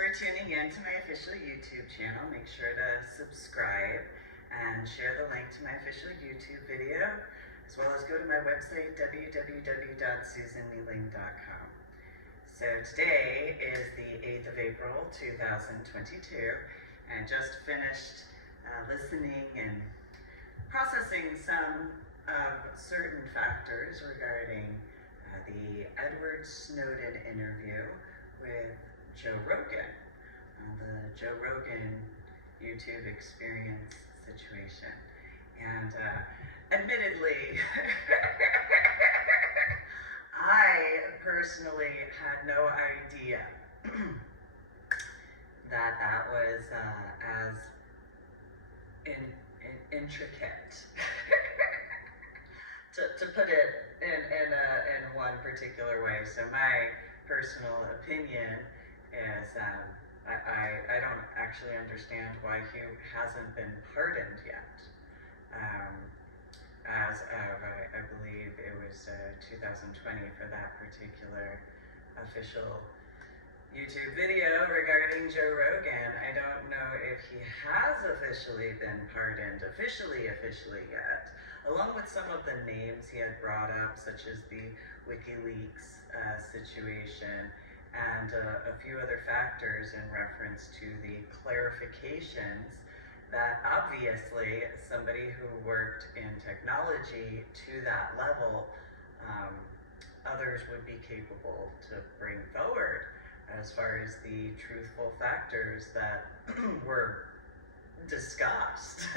for tuning in to my official YouTube channel. Make sure to subscribe and share the link to my official YouTube video, as well as go to my website, www.susanmealing.com. So today is the 8th of April, 2022, and just finished listening and processing some of certain factors regarding the Edward Snowden interview with Joe Rogan, the Joe Rogan YouTube experience situation. And admittedly, I personally had no idea that that was as intricate, to put it in one particular way. So my personal opinion is I don't actually understand why he hasn't been pardoned yet. As of, I believe it was 2020 for that particular official YouTube video regarding Joe Rogan. I don't know if he has officially been pardoned, officially yet, along with some of the names he had brought up, such as the WikiLeaks situation, and a few other factors in reference to the clarifications that obviously somebody who worked in technology to that level, others would be capable to bring forward as far as the truthful factors that were discussed,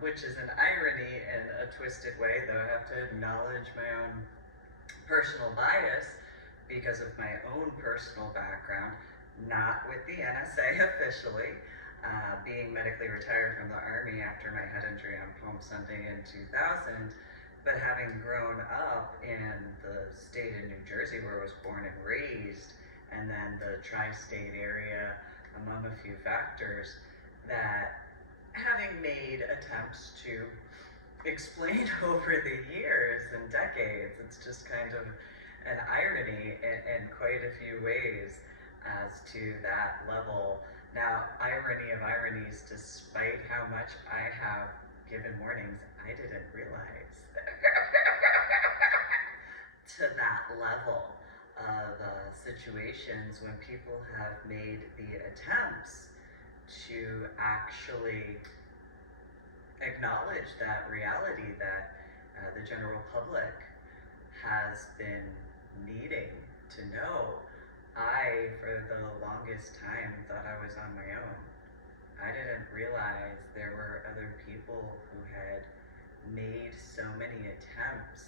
which is an irony in a twisted way, though I have to acknowledge my own personal bias because of my own personal background, not with the NSA officially, being medically retired from the Army after my head injury on Palm Sunday in 2000, but having grown up in the state of New Jersey where I was born and raised, and then the tri-state area, among a few factors, that having made attempts to explain over the years and decades, it's just kind of an irony in quite a few ways as to that level. Now, irony of ironies, despite how much I have given warnings, I didn't realize to that level of situations when people have made the attempts to actually acknowledge that reality that the general public has been needing to know. I, for the longest time, thought I was on my own. I didn't realize there were other people who had made so many attempts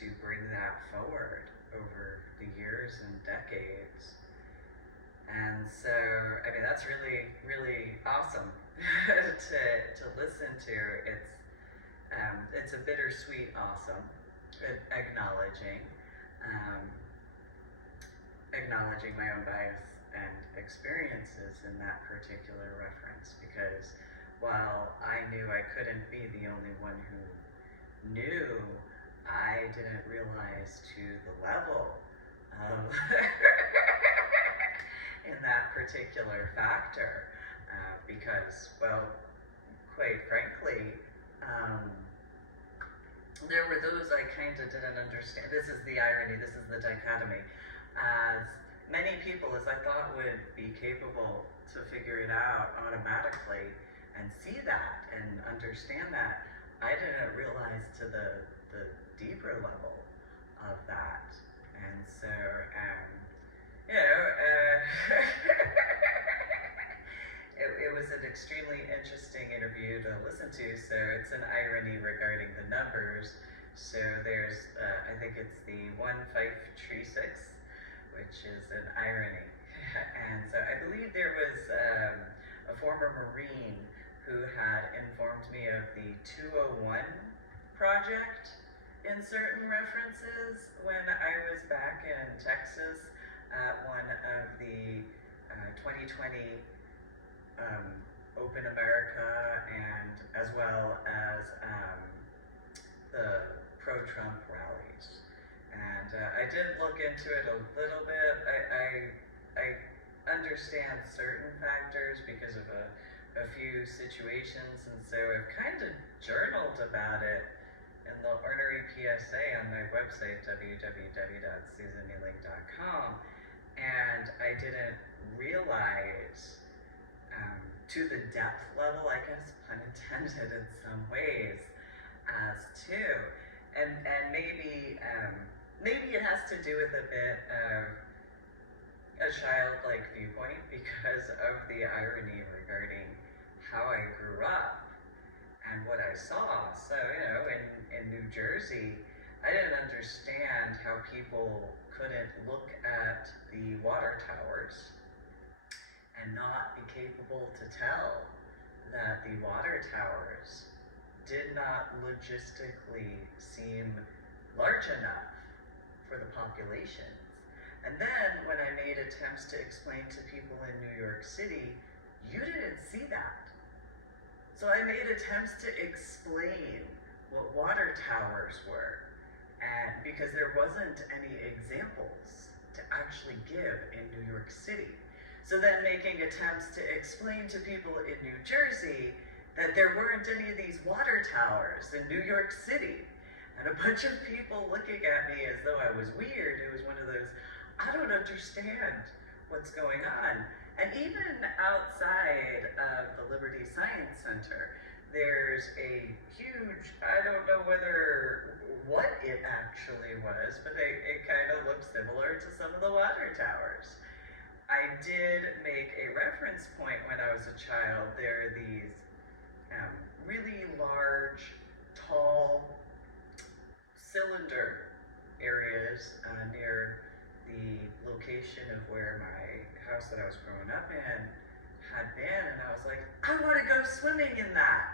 to bring that forward over the years and decades. And so, I mean, that's really, really awesome to listen to. It's a bittersweet awesome, acknowledging my own bias and experiences in that particular reference, because while I knew I couldn't be the only one who knew, I didn't realize to the level of in that particular factor, because, well, quite frankly, there were those I kind of didn't understand. This is the irony, this is the dichotomy. As many people as I thought would be capable to figure it out automatically and see that and understand that, I didn't realize to the deeper level of that. And so, it was an extremely interesting interview to listen to. So it's an irony regarding the numbers. So there's, I think it's the 1536, which is an irony. And so I believe there was a former Marine who had informed me of the 201 project in certain references when I was back in Texas at one of the 2020 Open America, and as well as the pro-Trump rallies. And I did look into it a little bit. I understand certain factors because of a few situations, and so I've kind of journaled about it in the ornery PSA on my website, www.susanneeling.com, and I didn't realize to the depth level, I guess, pun intended in some ways, as to, and maybe it has to do with a bit of a childlike viewpoint because of the irony regarding how I grew up and what I saw. So, in New Jersey, I didn't understand how people couldn't look at the water towers and not be capable to tell that the water towers did not logistically seem large enough for the populations. And then when I made attempts to explain to people in New York City, you didn't see that. So I made attempts to explain what water towers were, and because there wasn't any examples to actually give in New York City. So then making attempts to explain to people in New Jersey that there weren't any of these water towers in New York City. And a bunch of people looking at me as though I was weird. It was one of those, I don't understand what's going on. And even outside of the Liberty Science Center, there's a huge, I don't know what it actually was, but it kind of looked similar to some of the water towers. I did make a reference point when I was a child. There are these really large, tall, cylinder areas near the location of where my house that I was growing up in had been, and I was like, I want to go swimming in that.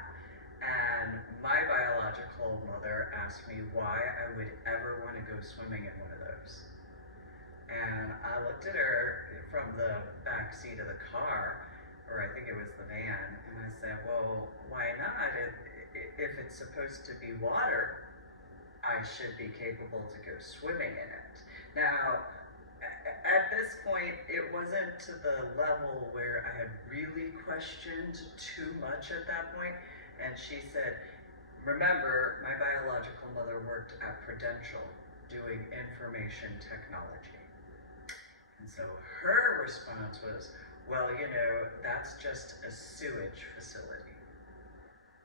And my biological mother asked me why I would ever want to go swimming in one of those. And I looked at her from the back seat of the car, or I think it was the van, and I said, well, why not? If it's supposed to be water, I should be capable to go swimming in it. Now, at this point, it wasn't to the level where I had really questioned too much at that point. And she said, remember, my biological mother worked at Prudential doing information technology. And so her response was, well, that's just a sewage facility.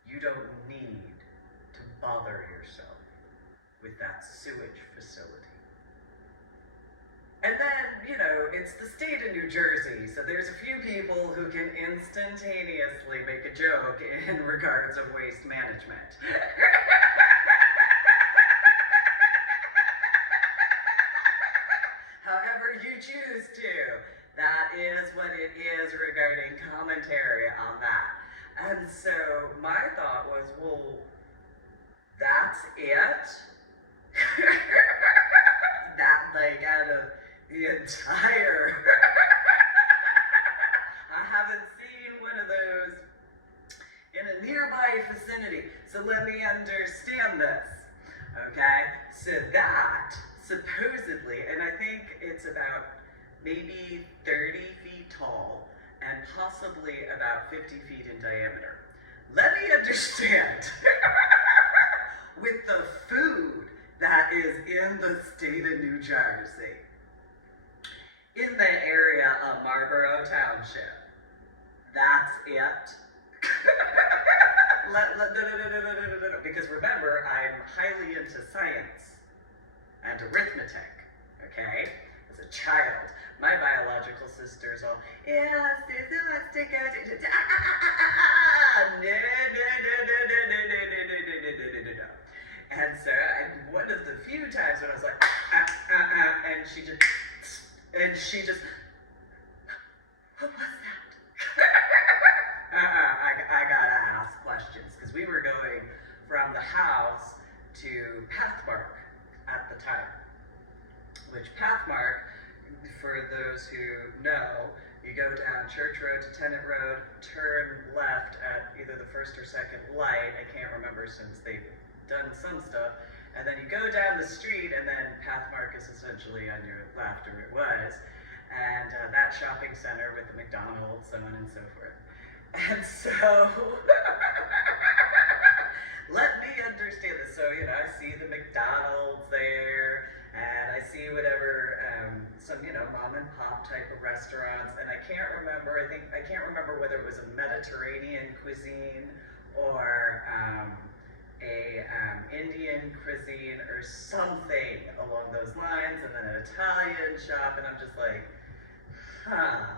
You don't need to bother yourself with that sewage facility. And then, it's the state of New Jersey, so there's a few people who can instantaneously make a joke in regards of waste management. However you choose to, that is what it is regarding commentary on that. And so my thought was, well, that's it? That, out of the entire, I haven't seen one of those in a nearby vicinity. So let me understand this, okay? So that, supposedly, and I think it's about maybe 30 feet tall and possibly about 50 feet in diameter. Let me understand, with the food that is in the state of New Jersey, in the area of Marlborough Township, that's it. No, because remember, I'm highly into science and arithmetic, okay? As a child, my biological sisters all, yes, Susan wants to go to, no. And so, one of the few times when I was like, and she just, what was that? I gotta ask questions, because we were going from the house to Pathmark at the time, which Pathmark, for those who know, you go down Church Road to Tennant Road, turn left at either the first or second light, I can't remember since they've done some stuff, and then you go down the street, and then Pathmark is essentially on your left, or it was, and that shopping center with the McDonald's, so on and so forth. And so, let me understand this. So, I see the McDonald's there, and I see whatever, some, mom and pop type of restaurants, and I can't remember whether it was a Mediterranean cuisine or a Indian cuisine or something along those lines, and then an Italian shop, and I'm just like, huh.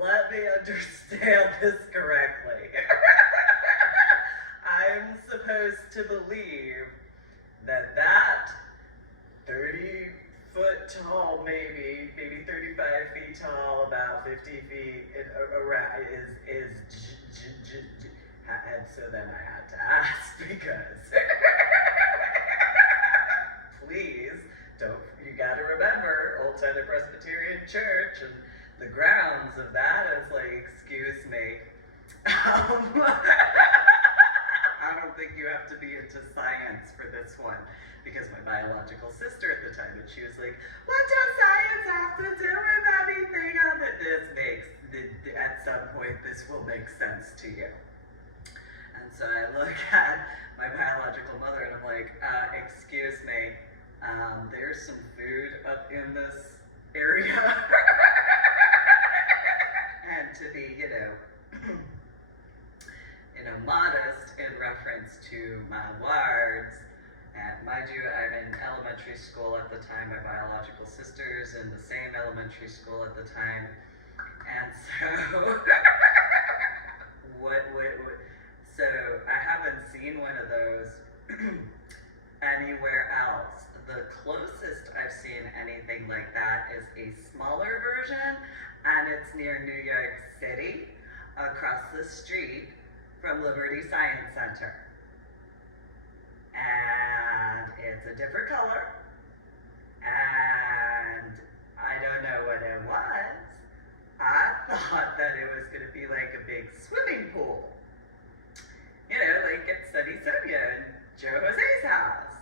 Let me understand this correctly. I'm supposed to believe that 30-foot tall, maybe 35 feet tall, about 50 feet around and so then I had to ask because please you gotta remember Old Tender Presbyterian Church and the grounds of that is like, excuse me. I don't think you have to be into science for this one, because my biological sister at the time, and she was like, what does science have to do with anything? At some point, this will make sense to you. And so I look at my biological mother and I'm like, excuse me, there's some food up in this area. And to be, modest in reference to my words, and mind you, I'm in elementary school at the time, my biological sister's in the same elementary school at the time, and so, so I haven't seen one of those anywhere else. The closest I've seen anything like that is a smaller version, and it's near New York City, across the street from Liberty Science Center. And it's a different color, and I don't know what it was. I thought that it was going to be like a big swimming pool. Like at Sunny Sonia and Joe Jose's house.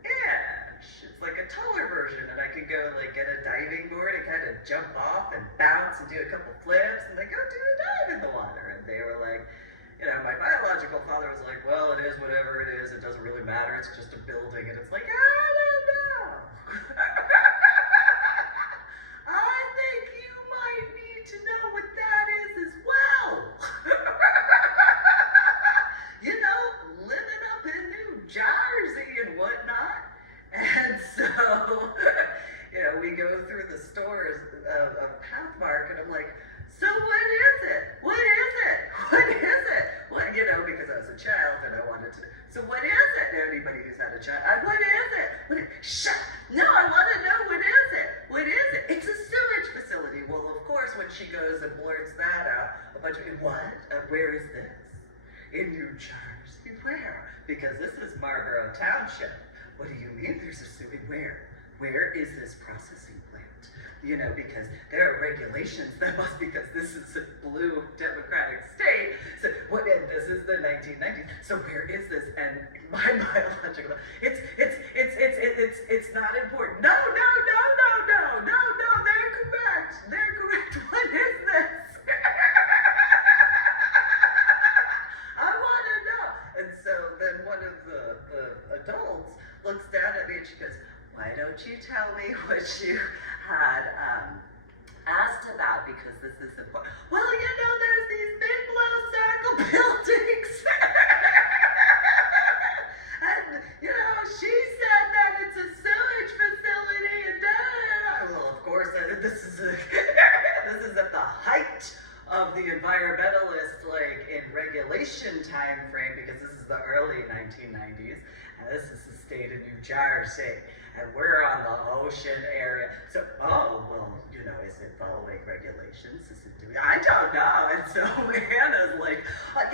Yeah, it's like a taller version, and I could go like get a diving board and kind of jump off and bounce and do a couple flips and then go do a dive in the water. And they were like, my biological father was like, well, it is whatever it is. It doesn't really matter. It's just a building. And it's like, I don't know. I think you might need to know what that is as well. Living up in New Jersey and whatnot. And so, we go through the stores of Pathmark, and I'm like, so what is it? What is it? What is it? What, because I was a child and I wanted to, so what is it? Anybody who's had a child, what is it? Shut, no, I want to know, what is it? What is it? It's a sewage facility. Well, of course, when she goes and blurts that out, a bunch of, what? Where is this? In New Jersey. Where? Because this is Marlborough Township. What do you mean there's a sewage? Where? Where is this processing plant? Because there are regulations because this is a blue democratic state. So and this is the 1990s. So where is this? And my biological, it's not important. No, they're correct. What is this? I want to know. And so then one of the adults looks down at me and she goes, why don't you tell me what you had asked about, because this is important. Well, there's these big blue circle buildings. And, she said that it's a sewage facility and well, of course, this is at the height of the environmentalist, in regulation time frame, because this is the early 1990s, and this is the state of New Jersey. And we're on the ocean area. So, is it following regulations? I don't know. And so Hannah's like,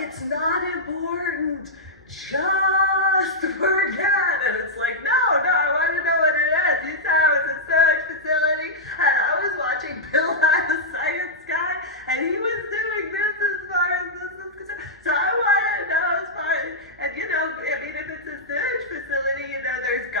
it's not important. Just forget. And it's like, no, I want to know what it is. You said it was a sewage facility. And I was watching Bill Nye the Science Guy, and he was doing this as far as this is concerned. So I want to know as far as, and if it's a sewage facility, there's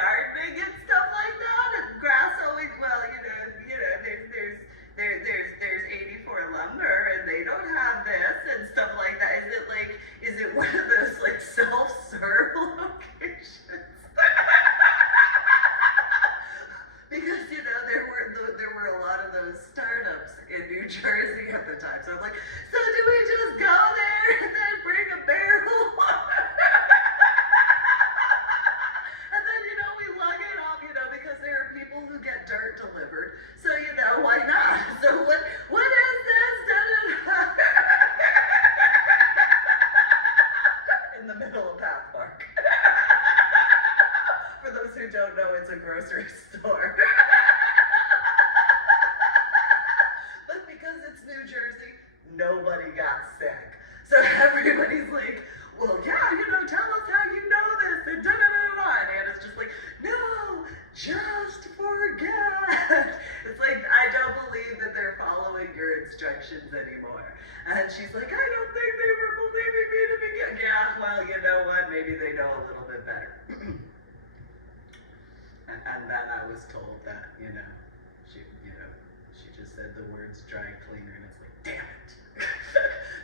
Park. For those who don't know, it's a grocery store. But because it's New Jersey, nobody got sick. So everybody's like, well, yeah, tell us how you know this, and da-da-da-da. And Anna's just like, no, just forget. It's like, I don't believe that they're following your instructions anymore. And she's like, I don't think they were believing me to begin. Yeah, well, you know what? Maybe they know a little bit better. And then I was told that, she just said the words dry cleaner, and it's like, damn it.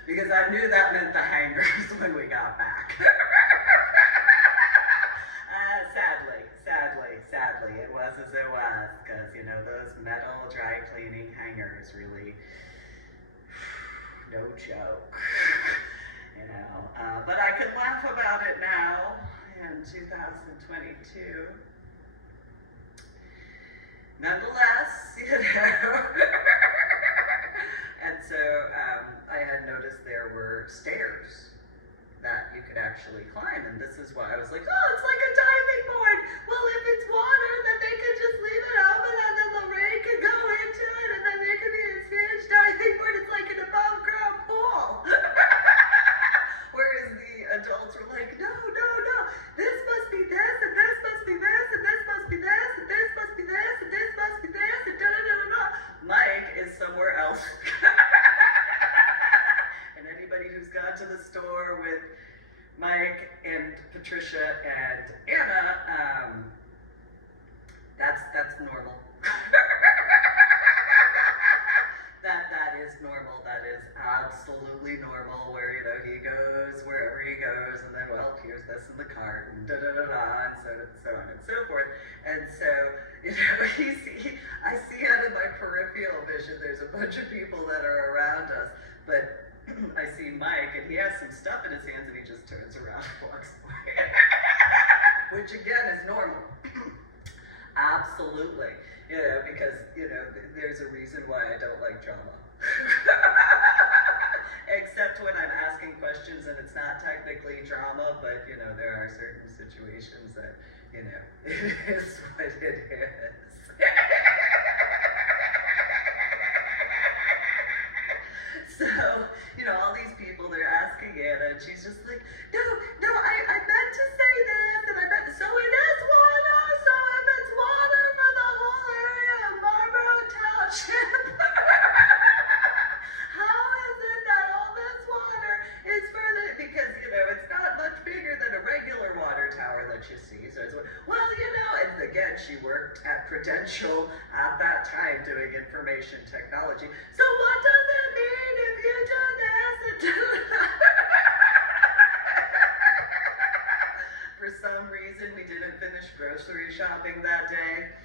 Because I knew that meant the hangers when we got back. Sadly, it was as it was, because, those metal dry cleaning hangers really, no joke. But I can laugh about it now in 2022. Nonetheless, and so I had noticed there were stairs that you could actually climb, and this is why I was like, oh, it's like a diving board. Well, if it's water, then they could just leave it open, and then the rain could go into it, and then there could be a huge diving board. It's like an above-ground pool. Whereas the adults were like, no, this must be this, and this must be this, and this must be this, and this must be this, and this must be this, and da-da-da-da-da. Mike is somewhere else. And anybody who's gone to the store with Mike and Patricia and Anna, that's normal. That is normal. That is absolutely normal. Where he goes wherever he goes, and then here's this in the cart, and and so on and so forth. And so I see out of my peripheral vision, there's a bunch of people that are around us, but I see Mike, and he has some stuff in his hands, and he just turns around and walks away. Which again is normal. Absolutely. Because, there's a reason why I don't like drama. Except when I'm asking questions and it's not technically drama, but, there are certain situations that, it is what it is. So, all these people, they're asking Anna, and she's just like, no, I meant to say this, and I meant, so it is water, so if it's water for the whole area of Marlboro Township, how is it that all this water is for because, it's not much bigger than a regular water tower that you see, so it's, well, and again, she worked at Prudential at that time doing information technology, so what does it mean if you do this and do that? For some reason, we didn't finish grocery shopping that day.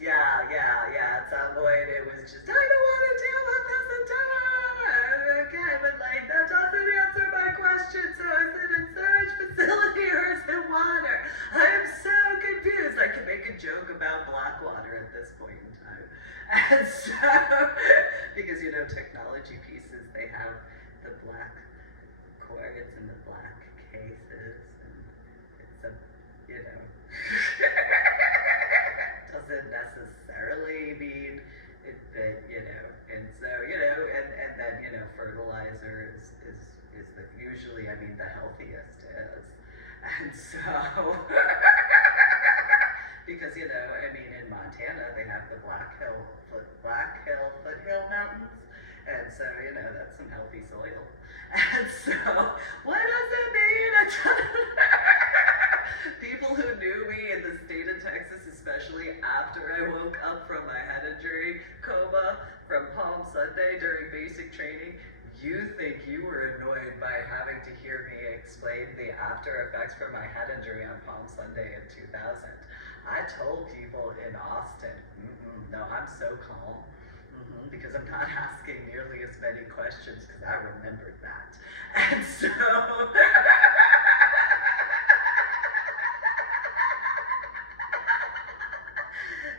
Yeah, at some point it was just, I don't want to deal with this and okay, but that doesn't answer my question, so is it a sewage facility or is it water? I am so confused. I can make a joke about black water at this point in time. And so, because, technology pieces, they have the black cords and the black cases, and it's a, doesn't necessarily mean that, and so, and then, fertilizer is usually, the healthiest is. And so, because, in Montana, they have the Black Hill Foothill Mountains, and so, that's some healthy soil. And so, what does it mean? People who knew me in the state of Texas, especially after I woke up from my head injury coma from Palm Sunday during basic training, you think you were annoyed by having to hear me explain the after effects from my head injury on Palm Sunday in 2000. I told people in Austin, no, I'm so calm, because I'm not asking nearly as many questions, because I remembered that. And so,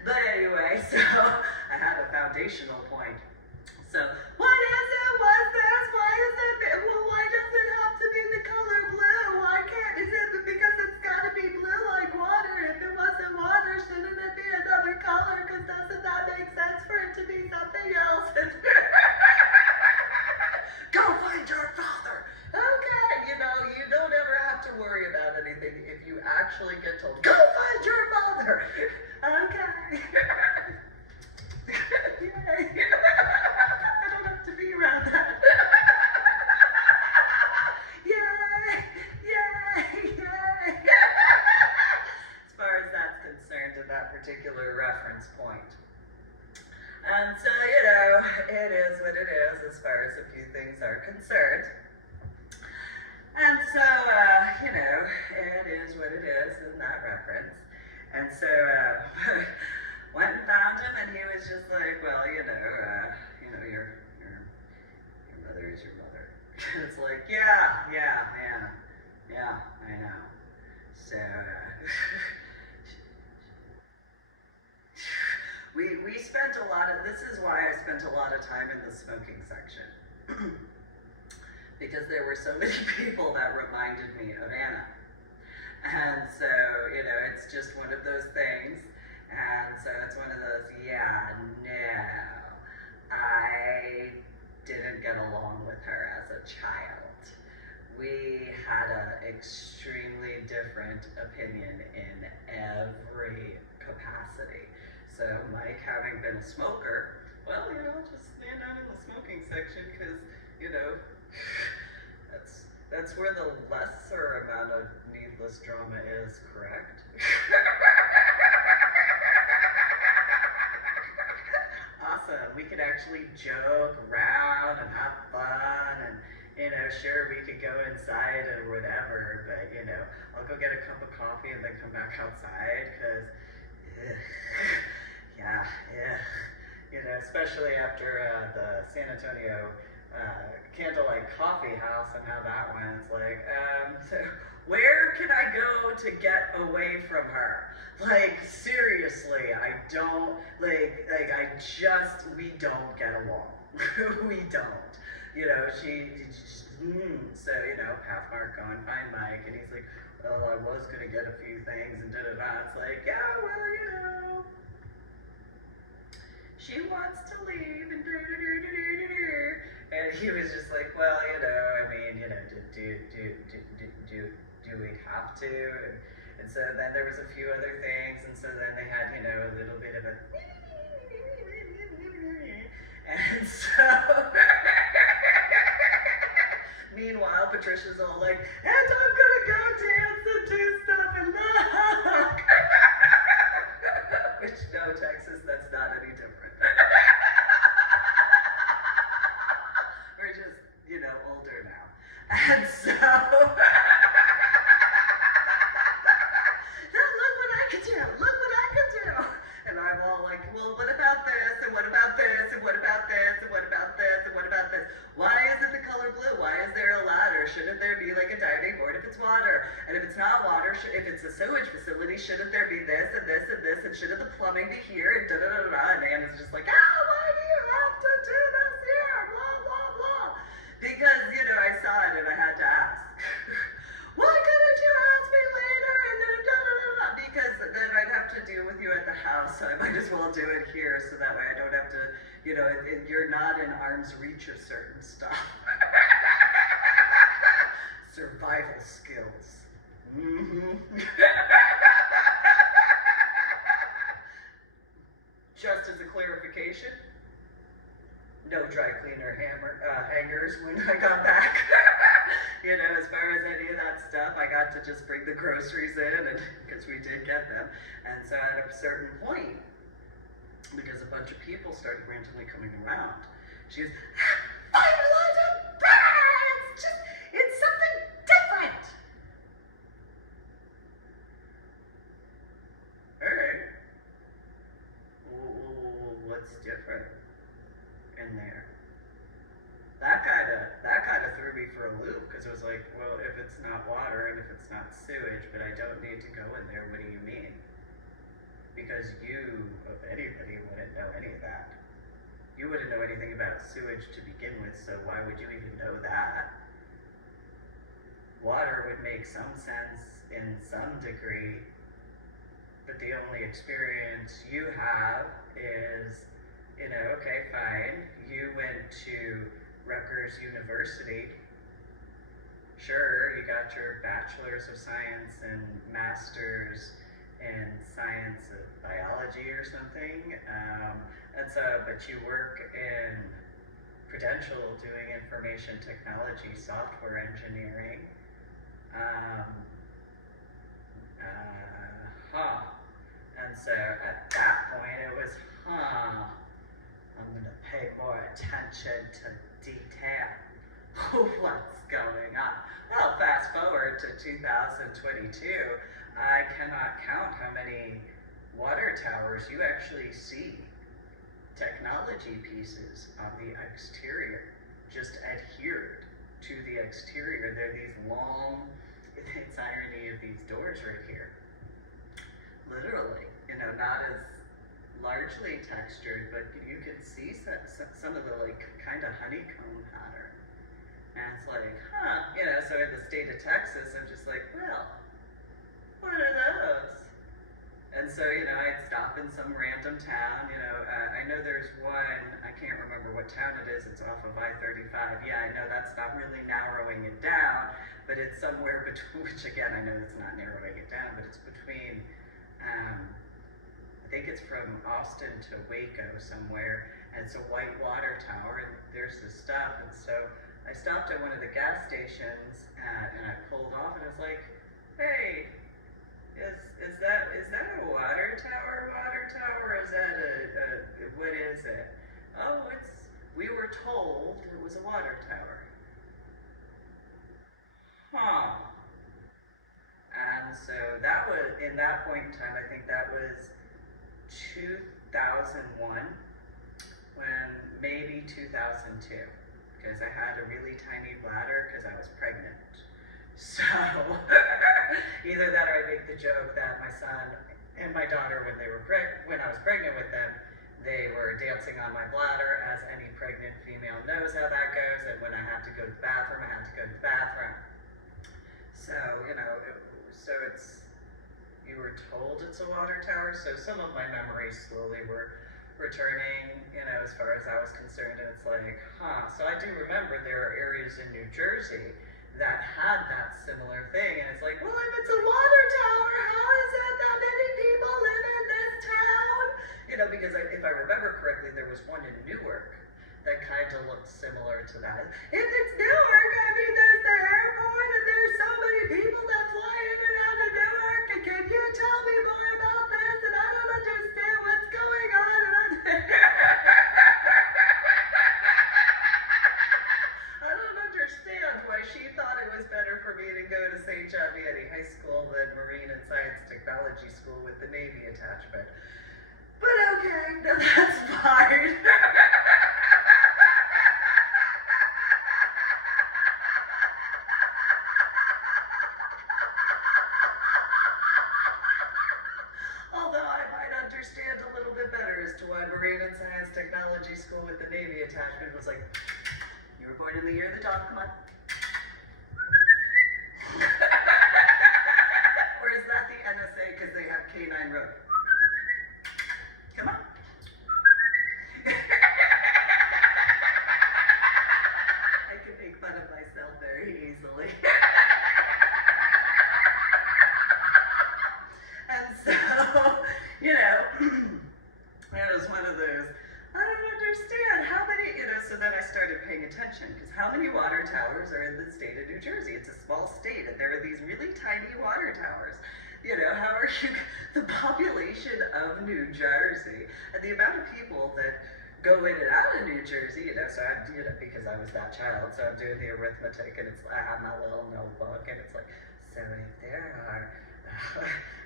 but anyway, so I had a foundational point. So, what is it? What's this? Why is it? Well, why does it have to be the color blue? Why can't? Is it because actually get told, go find your mother. Okay. Yay. I don't have to be around that. Yay. Yay. Yay. As far as that's concerned at that particular reference point. And so, it is what it is as far as a few things are concerned. And so, it is what it is in that reference. And so, went and found him, and he was just like, well, your mother is your mother. It's like, yeah, I know. So, we spent a lot of, this is why I spent a lot of time in the smoking section. Because there were so many people that reminded me of Anna. And so, it's just one of those things. And so it's one of those, I didn't get along with her as a child. We had an extremely different opinion in every capacity. So Mike, having been a smoker, well, just stand down in the smoking section because, that's where the lesser amount of needless drama is, correct? Awesome. We could actually joke around and have fun and, sure, we could go inside or whatever, but, I'll go get a cup of coffee and then come back outside because, especially after the San Antonio Candlelight Coffee House and how that went. It's like, so where can I go to get away from her? Like, seriously, I don't, we don't get along. We don't. So, Pathmark going, find Mike, and he's like, well, I was going to get a few things, and da-da-da. It's like, yeah, well, she wants to leave, and da-da-da-da-da-da. And he was just like, well, do we have to? And so then there was a few other things, and so then they had, a little bit of a, and so, meanwhile, Patricia's all like, and I'm gonna go dance and do stuff and look. Which, no, Texas, that's not any different. We're just, older now. And so, look what I can do, And I'm all like, well, what about this, and what about this, and what about this, and what about this, and what about this? Why is it the color blue? Why is there a ladder? Shouldn't there be like a diving board if it's water? And if it's not water, if it's a sewage facility, shouldn't there be this, and this, and this, and shouldn't the plumbing be here, and da-da-da-da, and Anna's just like, why do you have to do this here, blah, blah, blah. Because, I saw it and I had to ask. Why couldn't you ask me later? And da-da-da-da. Because then I'd have to deal with you at the house, so I might as well do it here, so that way I don't have to, you're not in arm's reach of certain stuff. Survival skills. Just as a clarification, no dry cleaner hangers when I got back. As far as any of that stuff, I got to just bring the groceries in, and because we did get them. And so at a certain point, because a bunch of people started randomly coming around, she goes, it's something different. All right. Well, what's different in there? That kind of threw me for a loop, because it was like, well, if it's not water and if it's not sewage, but I don't need to go in there, what do you mean? Because you, of anybody, wouldn't know any of that. You wouldn't know anything about sewage to begin with, so why would you even know that? Water would make some sense in some degree, but the only experience you have is, okay, fine, you went to Rutgers University. Sure, you got your Bachelor's of Science and science of biology or something. But you work in Prudential doing information technology, software engineering. And so at that point it was, I'm gonna pay more attention to detail. What's going on? Well, fast forward to 2022, I cannot count how many water towers you actually see technology pieces on the exterior, just adhered to the exterior. They're these long, it's irony of these doors right here. Literally, not as largely textured, but you can see some of the kind of honeycomb pattern. And it's like, so in the state of Texas, I'm just like, well, what are those? And so, I'd stop in some random town, I know there's one, I can't remember what town it is, it's off of I-35. Yeah, I know that's not really narrowing it down, but it's somewhere between, which again, I know it's not narrowing it down, but it's between, I think it's from Austin to Waco somewhere, and it's a white water tower, and there's this stuff, and so I stopped at one of the gas stations, and I pulled off, and I was like, hey, is that a water tower? Is that what is it? Oh, we were told it was a water tower. And so that was, in that point in time, I think that was 2001, maybe 2002, because I had a really tiny bladder because I was pregnant. So, either that or I make the joke that my son and my daughter, when I was pregnant with them, they were dancing on my bladder, as any pregnant female knows how that goes, and when I had to go to the bathroom, I had to go to the bathroom. So, you were told it's a water tower, so some of my memories slowly were returning, as far as I was concerned, and it's like, so I do remember there are areas in New Jersey that had that similar thing, and it's like, well, if it's a water tower, how is it that many people live in this town? Because if I remember correctly, there was one in Newark that kind of looked similar to that. If it's Newark, I mean, there's the airport, and there's so many people that fly in and out of Newark, and can you tell me more about this? And I don't understand what's going on, I don't understand why she thought it was better for me to go to St. John Vianney High School than Marine and Science Technology School with the Navy attachment. But okay, no, that's fine. Although I might understand a little bit better as to why Marine and Science Technology School with the Navy attachment was like, you were born in the year of the dog, come on. Or is that the NSA because they have K9 Road? Come on. I can make fun of myself very easily. And so, it was one of those, I don't understand how many, so then I started paying attention, because how many water towers are in the state of New Jersey? It's a small state, and there are these really tiny water towers. How are you, the population of New Jersey, and the amount of people that go in and out of New Jersey, so I'm, because I was that child, so I'm doing the arithmetic, and I have my little notebook, and it's like, so if there are,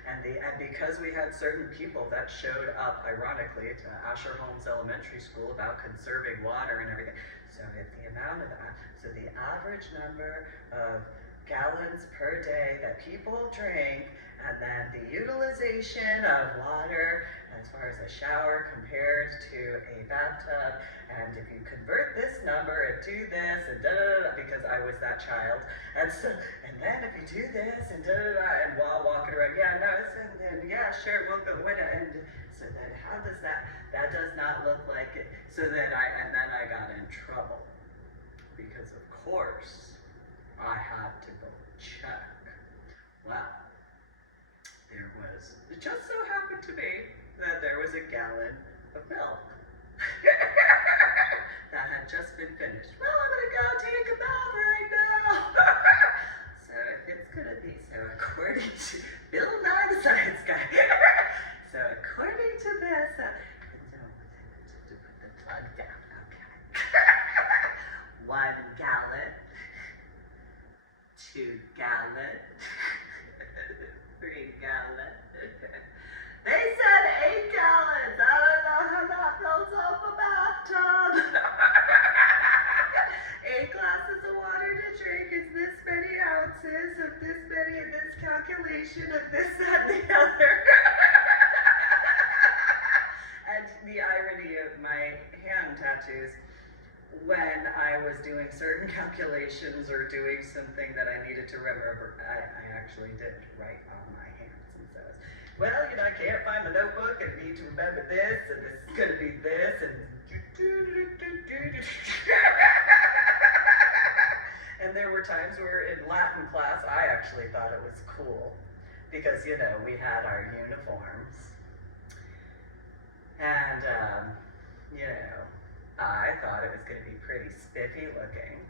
and because we had certain people that showed up, ironically, to Asher Holmes Elementary School about conserving water and everything, so if the amount of that, so the average number of gallons per day that people drink, and then the utilization of water as far as a shower compared to a bathtub, and if you convert this number and do this, and because I was that child, and then if you do this, and and while walking around, yeah, sure, we'll go with it, and so then how does that does not look like it, so then I got in trouble, because of course, I had to go check. Well, it just so happened happened to be that there was a gallon of milk that had just been finished. Well, I'm gonna go take a bath right now. So if it's gonna be so, according to Bill Nye the Science Guy. So according to this, to put the plug down, okay. 1 gallon, 2 gallon, 3 gallon. They said 8 gallons. I don't know how that fills up a bathtub. 8 glasses of water to drink is this many ounces of this many of this calculation of this, that, and the other. And the irony of my hand tattoos, when I was doing certain calculations or doing something that I needed to remember, I actually did write on my hands and says, well, I can't find my notebook and need to remember this, and this is going to be this, and and there were times where in Latin class I actually thought it was cool because, we had our uniforms, and, I thought it was going to be pretty spiffy looking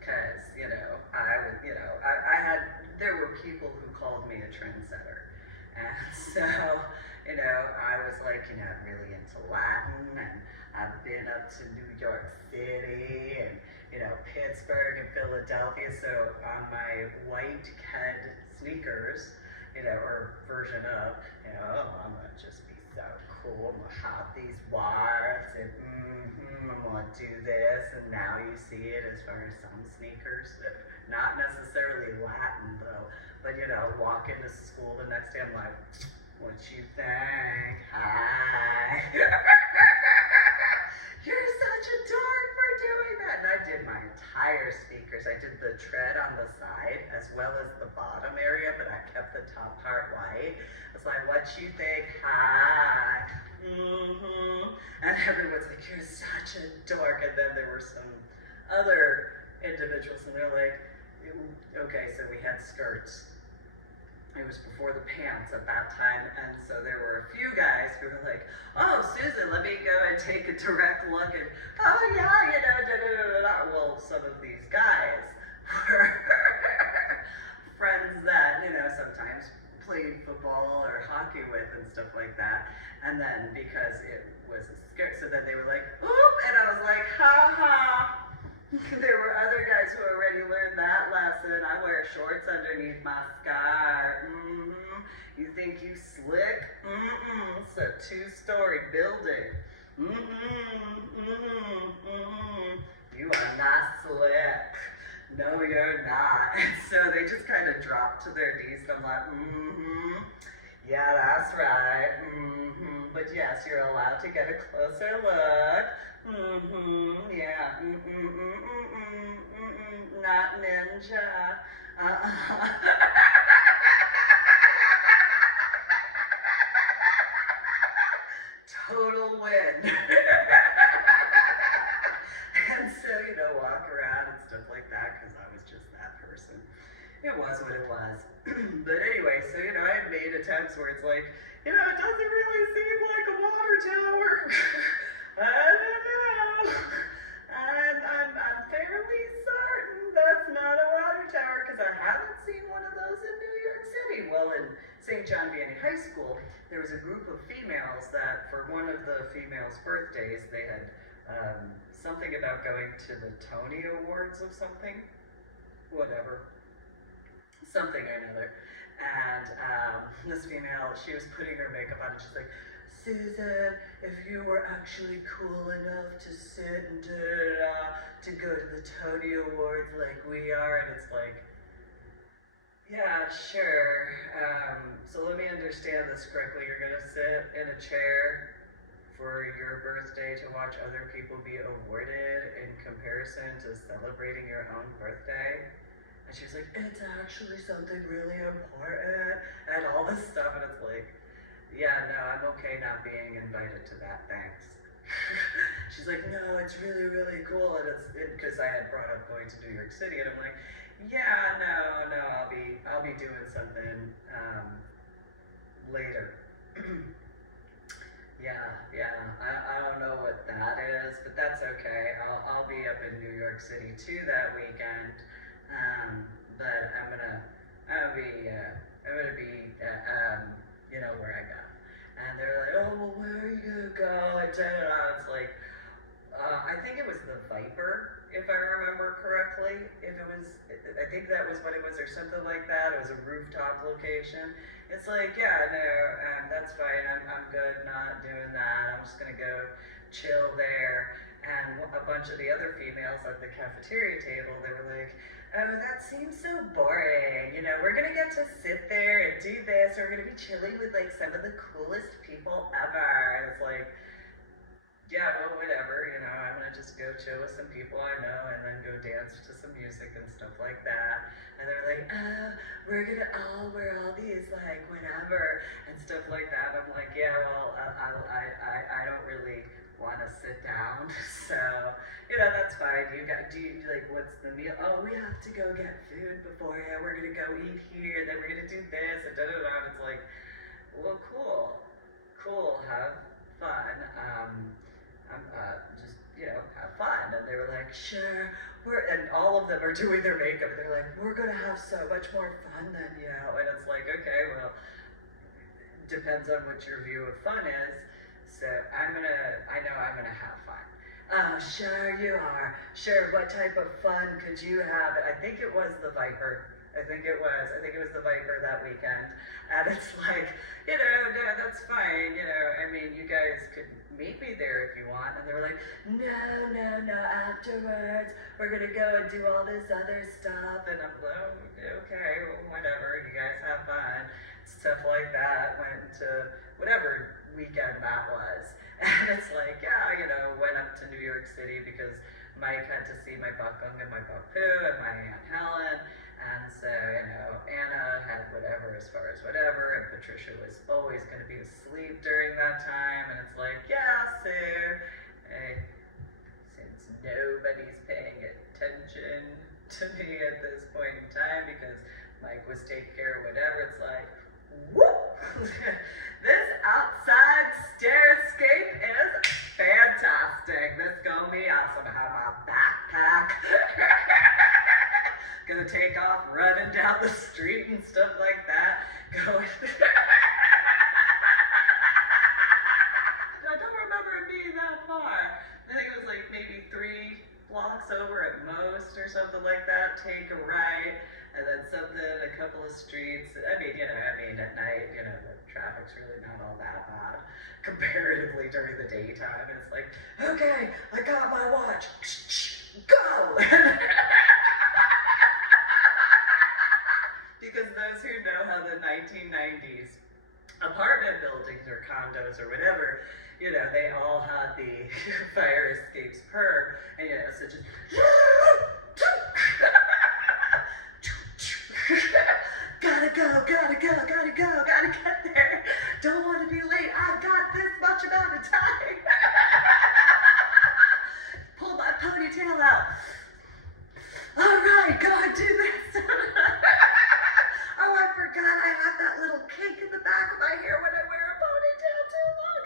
because, there were people who called me a trendsetter. And so, I was like, really into Latin, and I've been up to New York City, and, Pittsburgh and Philadelphia, so on my white Ked sneakers, or version of, I'm gonna just be so cool, I'm gonna have these wires, and I'm gonna do this, and now you see it as far as some sneakers, not necessarily Latin though, but walk into school the next day, I'm like, what you think? Hi. You're such a dork for doing that. And I did my entire sneakers. I did the tread on the side as well as the bottom area, but I kept the top part white. It's like, what you think? Hi. And everyone's like, you're such a dork. And then there were some other individuals, and they're like, okay, so we had skirts. It was before the pants at that time, and so there were a few guys who were like, oh, Susan, let me go and take a direct look, and oh yeah, Well, some of these guys were friends that, sometimes played football or hockey with and stuff like that, and then because it was a skirt, so then they were like, oop, and I was like, ha ha. There were other guys who already learned that lesson. I wear shorts underneath my scarf. You think you slick? It's a 2-story building. You are not slick. No, you're not. And so they just kind of dropped to their knees, and I'm like, yeah, that's right. But yes, you're allowed to get a closer look. Yeah. Not ninja. Total win. And so, walk around and stuff like that because I was just that person. It was what it was. But anyway, so, I had made attempts where it's like, it doesn't really seem like a water tower. I don't know. I'm fairly certain that's not a water tower because I haven't seen one of those in New York City. Well, in St. John Vianney High School, there was a group of females that for one of the females' birthdays, they had something about going to the Tony Awards of something. Whatever. Something or another. And this female, she was putting her makeup on and she's like, Susan, if you were actually cool enough to sit and to go to the Tony Awards like we are, and it's like, yeah, sure. So let me understand this correctly. You're gonna sit in a chair for your birthday to watch other people be awarded in comparison to celebrating your own birthday? And she was like, it's actually something really important, and all this stuff, and it's like, yeah, no, I'm okay not being invited to that, thanks. She's like, no, it's really, really cool, and it's because I had brought up going to New York City, and I'm like, yeah, no, I'll be doing something later. York City too that weekend. But I'm gonna be where I go. And they're like, oh, well, where are you gonna go? And it's like, I think it was the Viper, if I remember correctly. I think that was what it was, or something like that. It was a rooftop location. It's like, yeah, no, that's fine. I'm good not doing that. I'm just gonna go chill there. And a bunch of the other females at the cafeteria table, they were like, oh, that seems so boring. We're gonna get to sit there and do this. We're gonna be chilling with like some of the coolest people ever. And it's like, yeah, well, whatever, I'm gonna just go chill with some people I know and then go dance to some music and stuff like that. And they're like, oh, we're gonna all wear all these, like, whatever, and stuff like that. I'm like, yeah, well, I don't really want to sit down, so, that's fine. What's the meal? Oh, we have to go get food before, yeah, we're gonna go eat here, then we're gonna do this, and da-da-da. It's like, well, cool, have fun. Just, have fun. And they were like, sure, and all of them are doing their makeup, and they're like, we're gonna have so much more fun than you. And it's like, okay, well, depends on what your view of fun is. So I know I'm gonna have fun. Oh, sure you are. Sure, what type of fun could you have? I think it was the Viper. I think it was the Viper that weekend. And it's like, no, that's fine. You guys could meet me there if you want. And they were like, no, afterwards, we're gonna go and do all this other stuff. And I'm like, oh, okay, well, whatever, you guys have fun. Stuff like that. Went to whatever weekend that was. And it's like, yeah, went up to New York City because Mike had to see my Buckung and my Buckpoo and my Aunt Helen. And so, Anna had whatever as far as whatever, and Patricia was always going to be asleep during that time. And it's like, yeah, so, since nobody's paying attention to me at this point in time because Mike was taking care of whatever, it's like, whoop! This outside stairoscape is fantastic. This is gonna be awesome. I have my backpack. Gonna take off running down the street and stuff like that. Going. I don't remember it being that far. I think it was like maybe 3 blocks over at most or something like that. Take a right. And then a couple of streets. At night, the traffic's really not all that bad comparatively during the daytime. And it's like, okay, I got my watch. Go! Because those who know how the 1990s apartment buildings or condos or whatever, they all had the fire escapes per, and so just gotta get there. Don't want to be late. I've got this much amount of time. Pull my ponytail out. All right, go and do this. Oh, I forgot I have that little kink in the back of my hair when I wear a ponytail too long.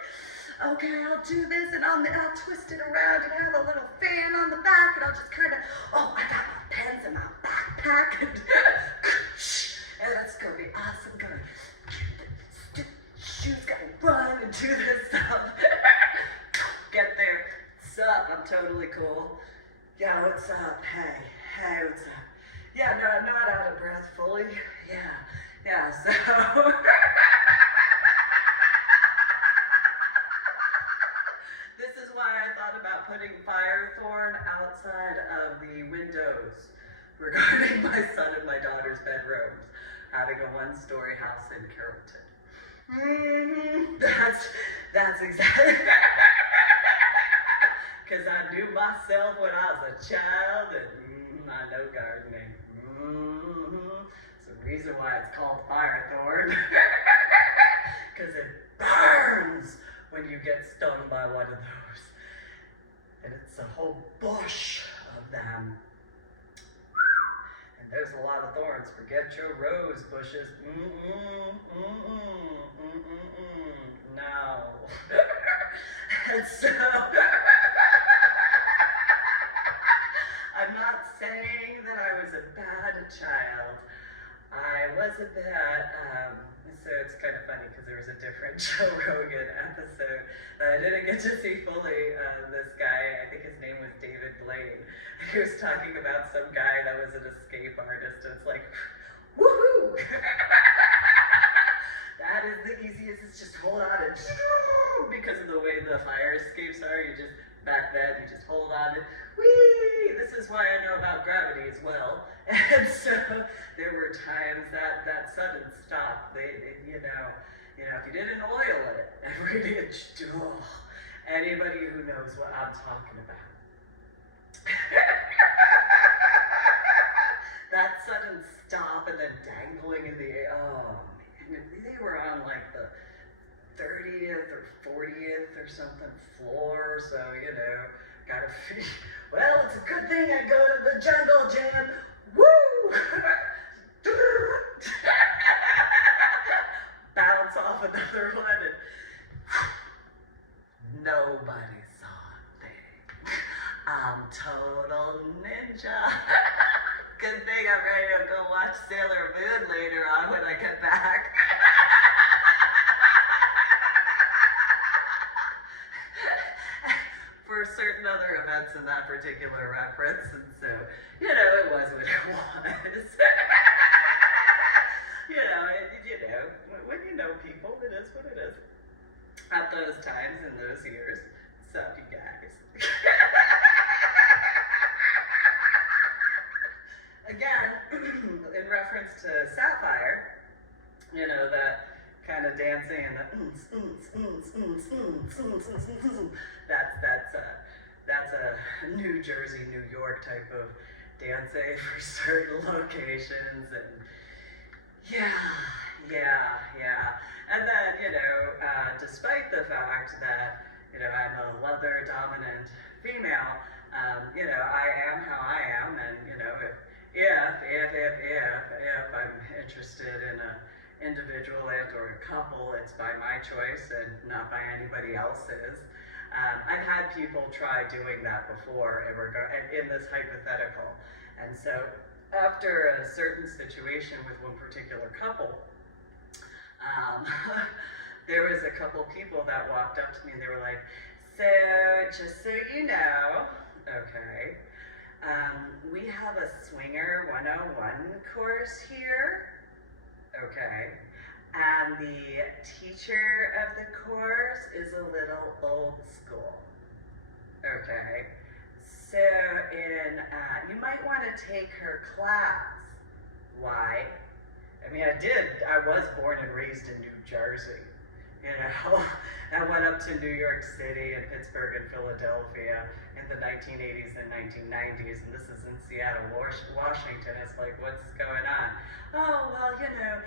Okay, I'll do this, and I'll twist it around and have a little fan on the back, and I'll just kind of, I got my pens in my backpack, and that's going to be awesome. Shoes gotta run and do this stuff. Get there. What's up? I'm totally cool. Yeah, what's up? Hey, what's up? Yeah, no, I'm not out of breath fully. Yeah, so. This is why I thought about putting Firethorn outside of the windows regarding my son and my daughter's bedrooms, having a 1-story house in Carrollton. That's exactly. Because I knew myself when I was a child, and I know gardening. It's the reason why it's called Firethorn. Because it burns when you get stung by one of those. And it's a whole bush of them. And there's a lot of thorns. Forget your rose bushes. No. And so, I'm different Joe Rogan episode that I didn't get to see fully. This guy, I think his name was David Blaine, he was talking about some guy that was an escape artist. It's like, woohoo! That is the easiest, it's just hold on and because of the way the fire escapes are, you just, back then, you just hold on and whee! This is why I know about gravity as well. And so there were times that sudden stop, you know, if you didn't oil it, anybody who knows what I'm talking about. That sudden stop and then dangling in the air, oh man, they were on like the 30th or 40th or something floor, so, you know, gotta finish. Well, it's a good thing I go to the jungle gym. Woo! Bounce off another one and nobody saw a thing. I'm total ninja. Good thing I'm ready to go watch Sailor Moon later on when I get back. For certain other events in that particular reference, and so, you know, it was what it was. When you know people, it is what it is. At those times, in those years, what's up, you guys? Again, in reference to Sapphire, you know, that kind of dancing and the that's a New Jersey, New York type of dancing for certain locations, and yeah. And then, you know, despite the fact that, you know, I'm a leather dominant female, you know, I am how I am, and, you know, if I'm interested in a individual and or a couple, it's by my choice and not by anybody else's. I've had people try doing that before in this hypothetical, and so after a certain situation with one particular couple, there was a couple people that walked up to me and they were like, so just so you know, okay, we have a Swinger 101 course here, okay, and the teacher of the course is a little old school, okay, so you might want to take her class. Why? I mean, I was born and raised in New Jersey, you know. I went up to New York City and Pittsburgh and Philadelphia in the 1980s and 1990s, and this is in Seattle, Washington. It's like, what's going on? Oh, well, you know,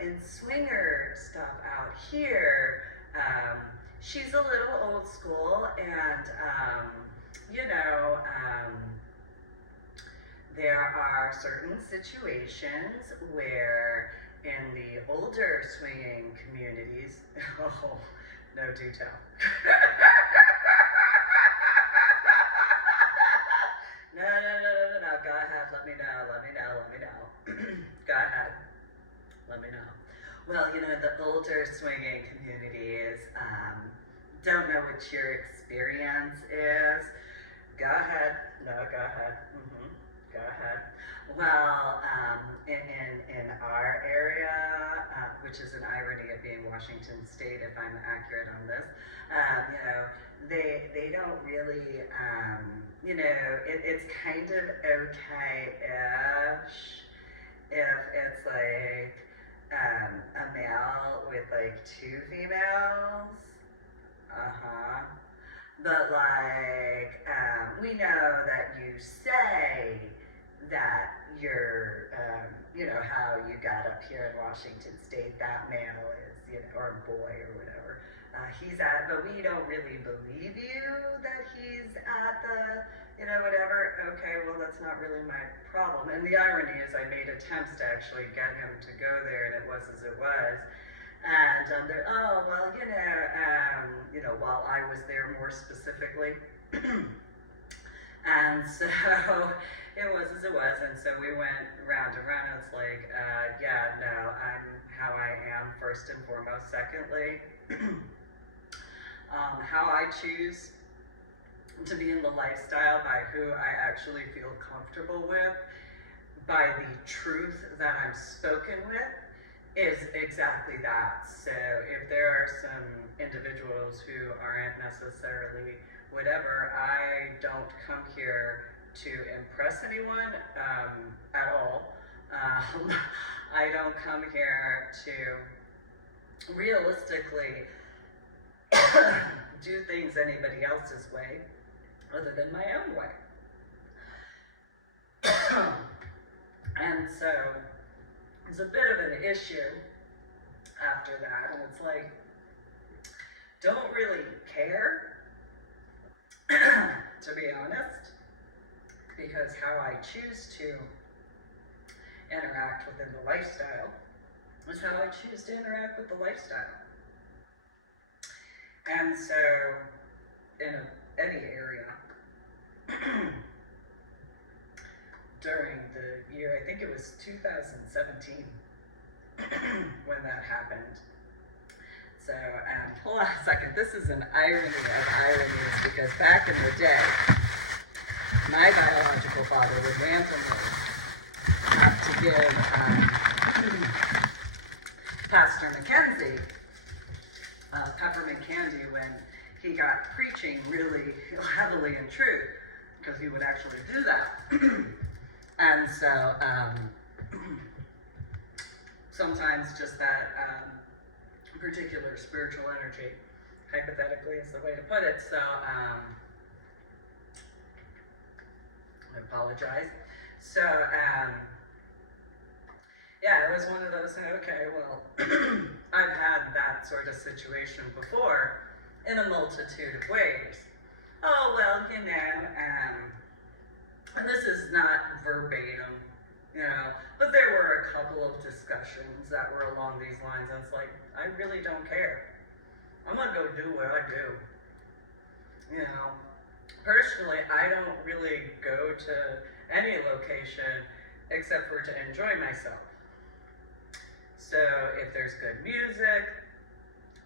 in swinger stuff out here, she's a little old school, and, you know, there are certain situations where in the older swinging communities, oh, no detail. No, go ahead, let me know. Go ahead, let me know. Well, you know, the older swinging communities don't know what your experience is. Go ahead, no, go ahead. Go ahead. Well, in our area, which is an irony of being Washington State, if I'm accurate on this, you know, they don't really, you know, it's kind of okay-ish if it's like a male with like 2 females. But like, we know that you say that you're, you know, how you got up here in Washington State, that male is, you know, or boy or whatever, he's at, but we don't really believe you that he's at the, you know, whatever. Okay, well, that's not really my problem. And the irony is I made attempts to actually get him to go there, and it was as it was. And they're, oh, well, you know, while I was there more specifically. And so it was as it was, and so we went round and round, and it's like, yeah, no, I'm how I am, first and foremost. Secondly, how I choose to be in the lifestyle by who I actually feel comfortable with, by the truth that I'm spoken with, is exactly that. So if there are some individuals who aren't necessarily whatever, I don't come here to impress anyone at all. I don't come here to realistically do things anybody else's way other than my own way. And so it's a bit of an issue after that, and it's like, don't really care, to be honest, because how I choose to interact within the lifestyle is how I choose to interact with the lifestyle. And so, in any area, during the year, I think it was 2017, when that happened. So, hold on a second, this is an irony of ironies, because back in the day, my biological father would randomly have to give Pastor Mackenzie peppermint candy when he got preaching really heavily in truth, because he would actually do that. And so sometimes just that particular spiritual energy, hypothetically, is the way to put it. So I apologize. So yeah, it was one of those, okay, well, I've had that sort of situation before in a multitude of ways. Oh, well, you know, and this is not verbatim, you know, but there were a couple of discussions that were along these lines, and it's like, I really don't care. I'm gonna go do what I do. You know, personally, I don't really go to any location except for to enjoy myself. So if there's good music,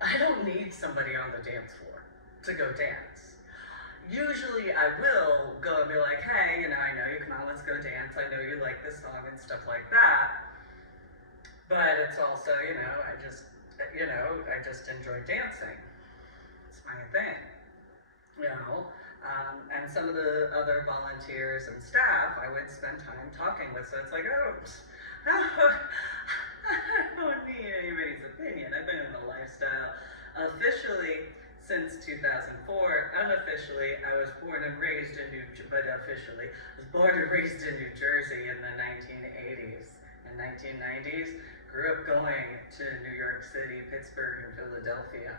I don't need somebody on the dance floor to go dance. Usually I will go and be like, hey, you know, I know you, come on, let's go dance. I know you like this song and stuff like that. But it's also, you know, I just enjoy dancing. It's my thing, you know. And some of the other volunteers and staff I would spend time talking with. So it's like, I don't need anybody's opinion. I've been in the lifestyle officially since 2004. Unofficially, I was born and raised in officially, I was born and raised in New Jersey in the 1980s and 1990s. Grew up going to New York City, Pittsburgh, and Philadelphia.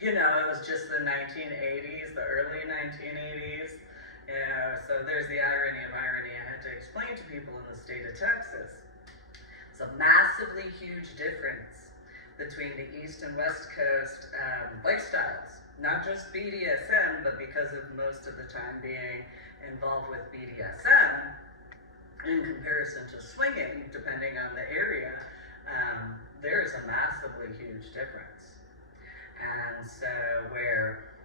You know, it was just the 1980s, the early 1980s. You know, so there's the irony of irony I had to explain to people in the state of Texas. It's a massively huge difference between the East and West Coast lifestyles. Not just BDSM, but because of most of the time being involved with BDSM, in comparison to swinging, depending on the area, there is a massively huge difference. And so where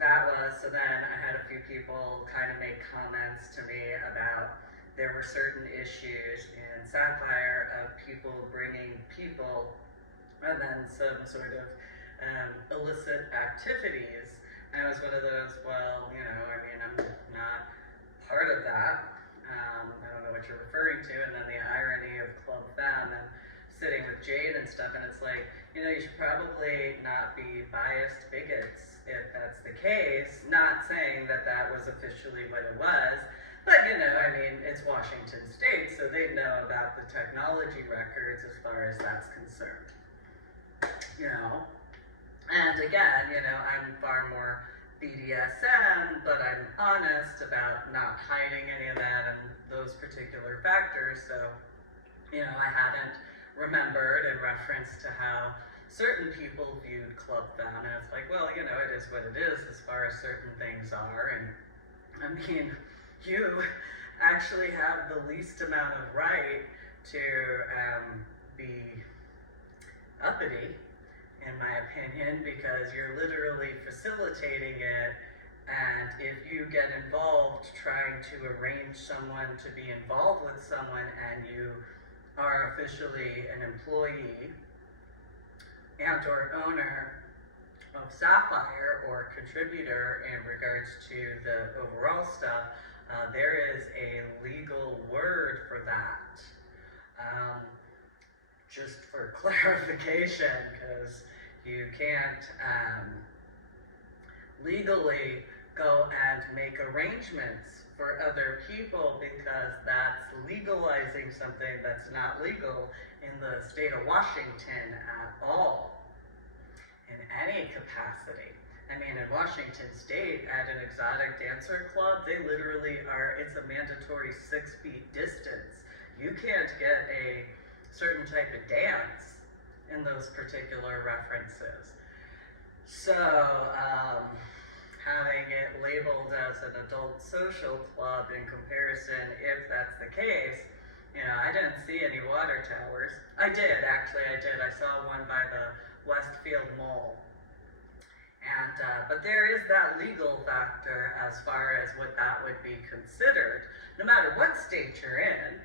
that was, so then I had a few people kind of make comments to me about there were certain issues in Sapphire of people bringing people and then some sort of illicit activities. And I was one of those, well, you know, I mean, I'm not part of that. I don't know what you're referring to. And then the irony of Club Femme and sitting with Jade and stuff, and it's like, you know, you should probably not be biased bigots if that's the case. Not saying that that was officially what it was, but, you know, I mean, it's Washington State, so they know about the technology records as far as that's concerned. You know? And again, you know, I'm far more BDSM, but I'm honest about not hiding any of that and those particular factors, so, you know, I hadn't remembered in reference to how certain people viewed Club Femme, and it's like, well, you know, it is what it is as far as certain things are, and I mean, you actually have the least amount of right to be uppity, in my opinion, because you're literally facilitating it, and if you get involved trying to arrange someone to be involved with someone and you are officially an employee and or owner of Sapphire or contributor in regards to the overall stuff, there is a legal word for that. Just for clarification, because you can't legally go and make arrangements for other people, because that's legalizing something that's not legal in the state of Washington at all, in any capacity. I mean, in Washington State, at an exotic dancer club, they literally it's a mandatory 6 feet distance. You can't get a certain type of dance in those particular references. So, having it labeled as an adult social club in comparison, if that's the case, I didn't see any water towers. I did. I saw one by the Westfield Mall. And, but there is that legal factor as far as what that would be considered, no matter what state you're in,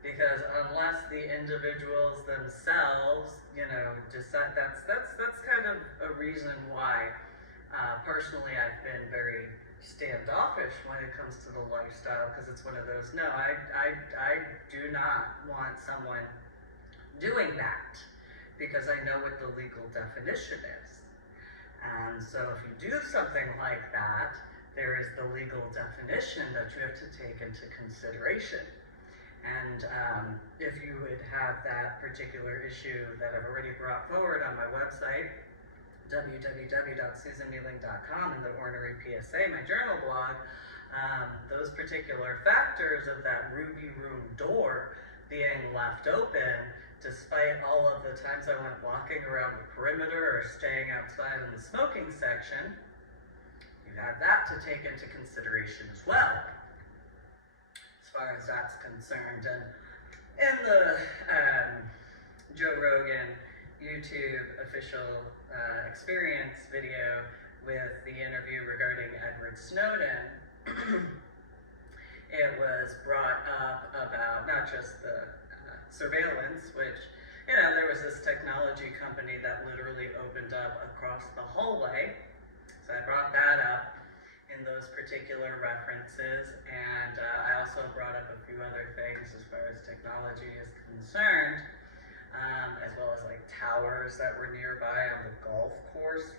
because unless the individuals themselves, decide, that's kind of a reason why, personally, I've been very standoffish when it comes to the lifestyle, because it's one of those, no, I do not want someone doing that, because I know what the legal definition is. And so if you do something like that, there is the legal definition that you have to take into consideration. And if you would have that particular issue that I've already brought forward on my website, www.susanmealing.com, in the Ornery PSA, my journal blog, those particular factors of that ruby room door being left open, despite all of the times I went walking around the perimeter or staying outside in the smoking section, you have that to take into consideration as well, as far as that's concerned. And in the Joe Rogan YouTube official experience video with the interview regarding Edward Snowden, it was brought up about not just the surveillance, which, there was this technology company that literally opened up across the hallway. So I brought that up in those particular references, and I also brought up a few other things as far as technology is concerned, as well as like towers that were nearby on the golf course,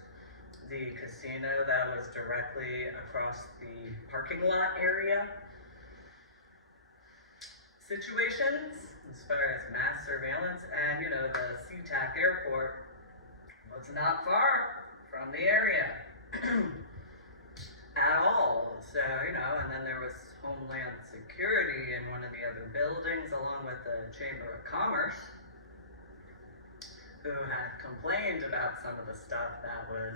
the casino that was directly across the parking lot area, situations as far as mass surveillance, and the SeaTac airport was not far from the area at all. So, and then there was Homeland Security in one of the other buildings, along with the Chamber of Commerce, who had complained about some of the stuff that was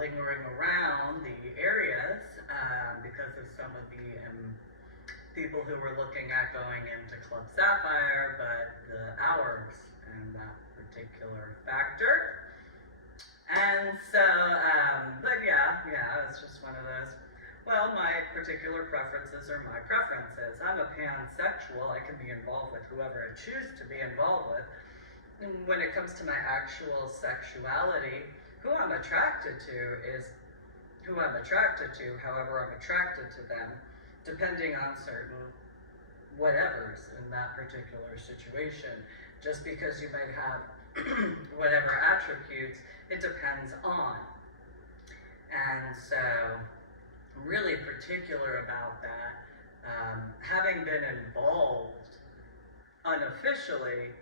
lingering around the areas because of some of the people who were looking at going into Club Sapphire, but the hours and that particular factor. And so, but yeah, it's just one of those, well, my particular preferences are my preferences. I'm a pansexual. I can be involved with whoever I choose to be involved with. And when it comes to my actual sexuality, who I'm attracted to is who I'm attracted to, however I'm attracted to them, depending on certain whatevers in that particular situation. Just because you might have whatever attributes, it depends on. And so, I'm really particular about that. Having been involved unofficially,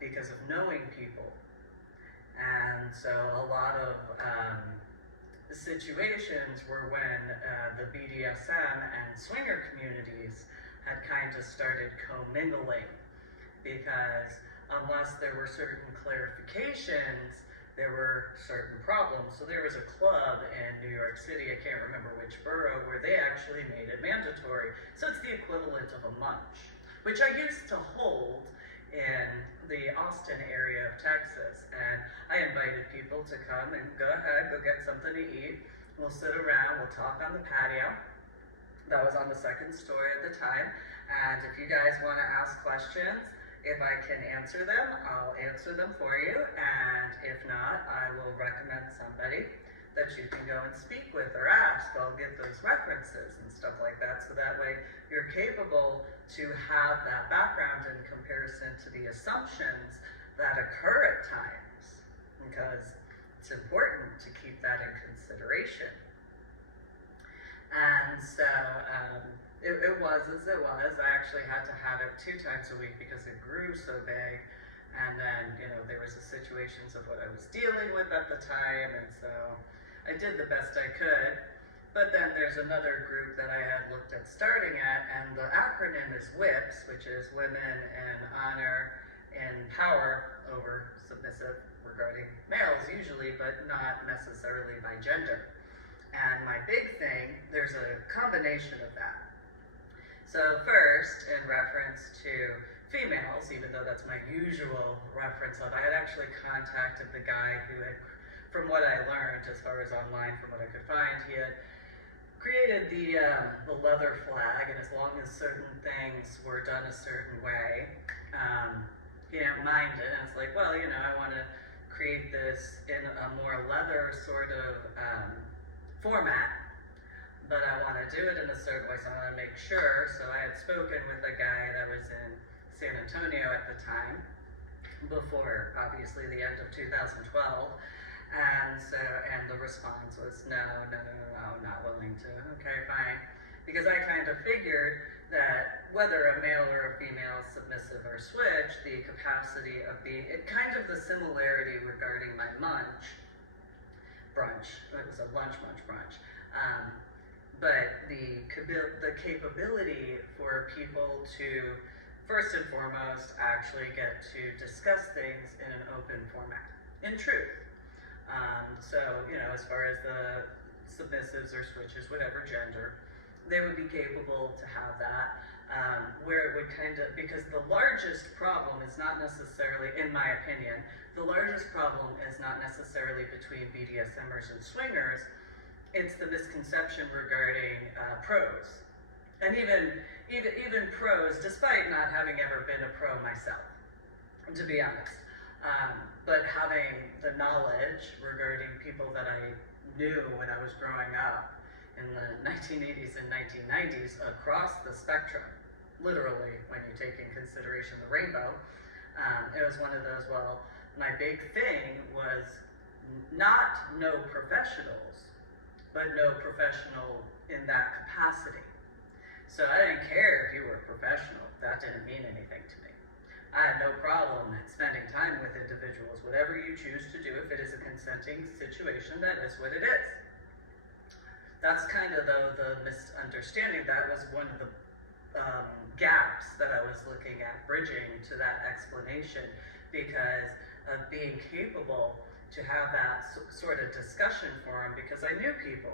because of knowing people. And so a lot of situations were when the BDSM and swinger communities had kind of started commingling, because unless there were certain clarifications, there were certain problems. So there was a club in New York City, I can't remember which borough, where they actually made it mandatory. So it's the equivalent of a munch, which I used to hold in the Austin area of Texas, and I invited people to come and go ahead, go get something to eat. We'll sit around, we'll talk on the patio. That was on the second story at the time, and if you guys want to ask questions, if I can answer them, I'll answer them for you, and if not, I will recommend somebody that you can go and speak with or ask. I'll give those references and stuff like that, so that way you're capable to have that background in comparison to the assumptions that occur at times, because it's important to keep that in consideration. And so it was as it was. I actually had to have it 2 times a week because it grew so big. And then, there was the situations of what I was dealing with at the time, and so I did the best I could. But then there's another group that I had looked at starting at, and the acronym is WHIPS, which is Women in Honor and Power over Submissive, regarding males usually, but not necessarily by gender. And my big thing, there's a combination of that. So first, in reference to females, even though that's my usual reference of, I had actually contacted the guy who had, from what I learned as far as online, from what I could find, he had created the leather flag, and as long as certain things were done a certain way, he didn't mind it. And it's like, well, I want to create this in a more leather sort of format, but I want to do it in a certain way, so I want to make sure. So I had spoken with a guy that was in San Antonio at the time, before obviously the end of 2012, and the response was no, not willing to. Okay, fine, because I kind of figured that whether a male or a female, submissive or switch, the capacity of kind of the similarity regarding my brunch, it was a lunch brunch, but the capability for people to, first and foremost, actually get to discuss things in an open format, in truth. So, as far as the submissives or switches, whatever gender, they would be capable to have that, where it would because the largest problem is not necessarily, in my opinion, the largest problem is not necessarily between BDSMers and swingers, it's the misconception regarding pros. And even pros, despite not having ever been a pro myself, to be honest, but having the knowledge regarding people that I knew when I was growing up in the 1980s and 1990s across the spectrum, literally, when you take in consideration the rainbow, it was one of those, well, my big thing was not no professionals, but no professional in that capacity. So I didn't care if you were a professional. That didn't mean anything to me. I had no problem spending time with individuals, whatever you choose to do. If it is a consenting situation, that is what it is. That's kind of the misunderstanding. That was one of the gaps that I was looking at, bridging to that explanation, because of being capable to have that sort of discussion forum, because I knew people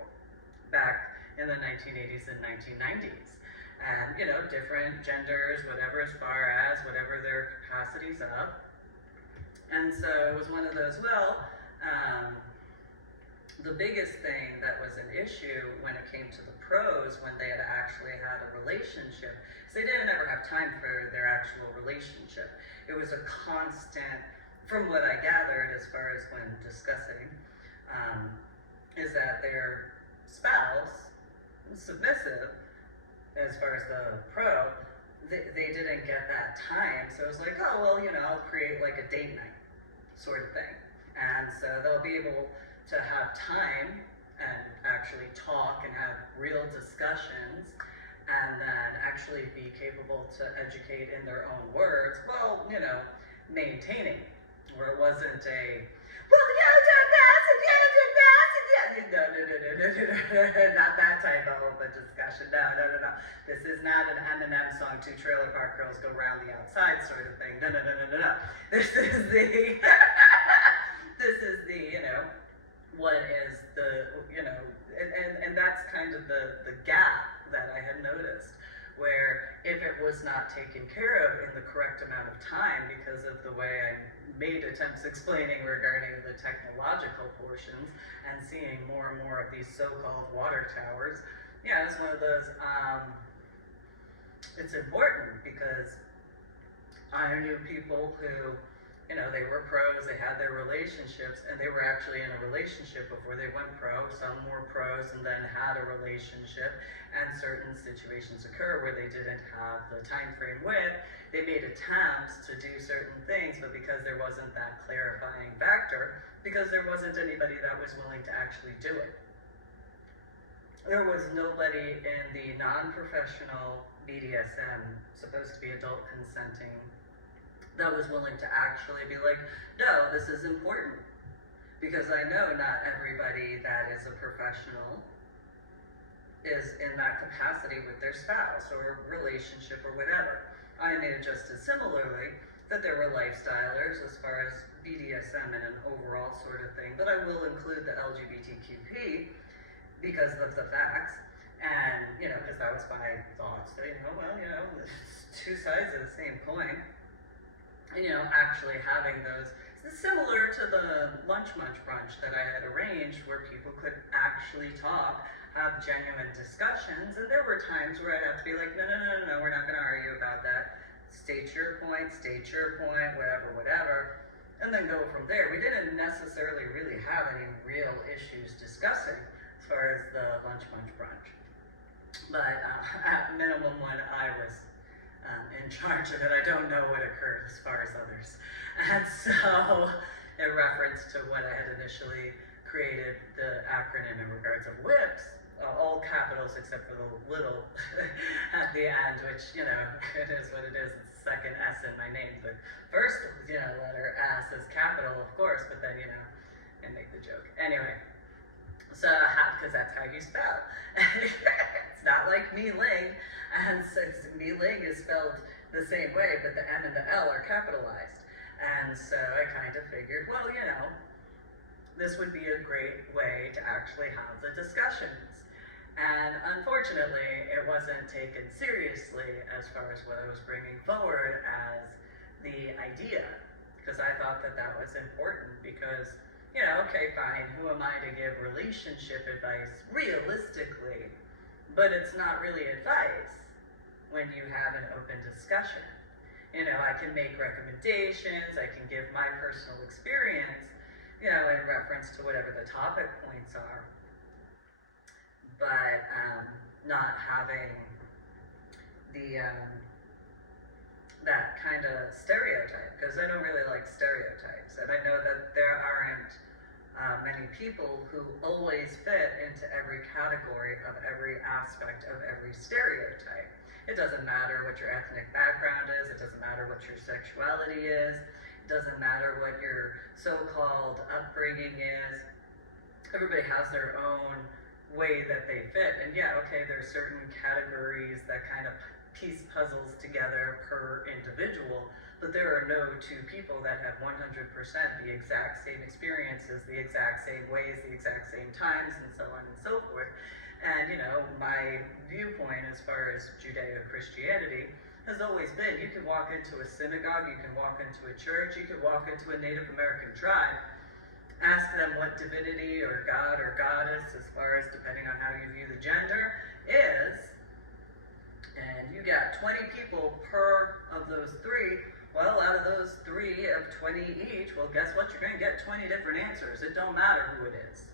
back in the 1980s and 1990s, and different genders, whatever, as far as whatever their capacities of. And so it was one of those, the biggest thing that was an issue when it came to the pros, when they had actually had a relationship, is they didn't ever have time for their actual relationship. It was a constant, from what I gathered as far as when discussing, is that their spouse, submissive, as far as the pro, they didn't get that time. So it was like, oh, well, I'll create like a date night sort of thing. And so they'll be able to have time and actually talk and have real discussions, and then actually be capable to educate in their own words, while, maintaining, where it wasn't a, well, not that type of open discussion. No. This is not an Eminem song, 2 Trailer Park Girls Go Round the Outside sort of thing. No. This is the, what is the, and that's kind of the gap that I had noticed, where if it was not taken care of in the correct amount of time because of the way I made attempts explaining regarding the technological portions and seeing more and more of these so-called water towers, yeah, it's one of those, it's important because I knew people who, you know, they were pros, they had their relationships, and they were actually in a relationship before they went pro. Some were pros and then had a relationship, and certain situations occur where they didn't have the time frame with. They made attempts to do certain things, but because there wasn't that clarifying factor, because there wasn't anybody that was willing to actually do it. There was nobody in the non-professional BDSM, supposed to be adult consenting, that was willing to actually be like, no, this is important. Because I know not everybody that is a professional is in that capacity with their spouse or relationship or whatever. I knew just as similarly that there were lifestylers as far as BDSM and an overall sort of thing, but I will include the LGBTQP because of the facts. And, you know, because that was my thoughts, that, you know, well, you know, it's two sides of the same coin. You know, actually having those, similar to the lunch munch brunch that I had arranged where people could actually talk, have genuine discussions, and there were times where I'd have to be like, no, we're not going to argue about that. State your point, whatever, and then go from there. We didn't necessarily really have any real issues discussing as far as the lunch munch brunch. But at minimum when I was in charge of it, I don't know what occurred as far as others. And so, in reference to what I had initially created the acronym in regards of WHIPS, all capitals except for the little at the end, which, you know, it is what it is. It's the second S in my name. The first, you know, letter S is capital, of course, but then, you know, and make the joke. Anyway, so, because that's how you spell. It's not like me-ling, and since me-ling is spelled the same way, but the M and the L are capitalized. And so I kind of figured, well, you know, this would be a great way to actually have the discussions. And unfortunately, it wasn't taken seriously as far as what I was bringing forward as the idea, because I thought that that was important because, you know, okay, fine, who am I to give relationship advice realistically? But it's not really advice when you have an open discussion. You know, I can make recommendations, I can give my personal experience, you know, in reference to whatever the topic points are, but not having the, that kind of stereotype, because I don't really like stereotypes, and I know that there aren't many people who always fit into every category of every aspect of every stereotype. It doesn't matter what your ethnic background is, it doesn't matter what your sexuality is, it doesn't matter what your so-called upbringing is. Everybody has their own way that they fit, and yeah, okay, there's certain categories that kind of piece puzzles together per individual, but there are no two people that have 100% the exact same experiences, the exact same ways, the exact same times, and so on and so forth. And, you know, my viewpoint as far as Judeo-Christianity has always been, you can walk into a synagogue, you can walk into a church, you can walk into a Native American tribe, ask them what divinity or God or goddess, as far as depending on how you view the gender, is, and you got 20 people per of those three. Well, out of those 3 of 20 each, well, guess what? You're going to get 20 different answers. It don't matter who it is.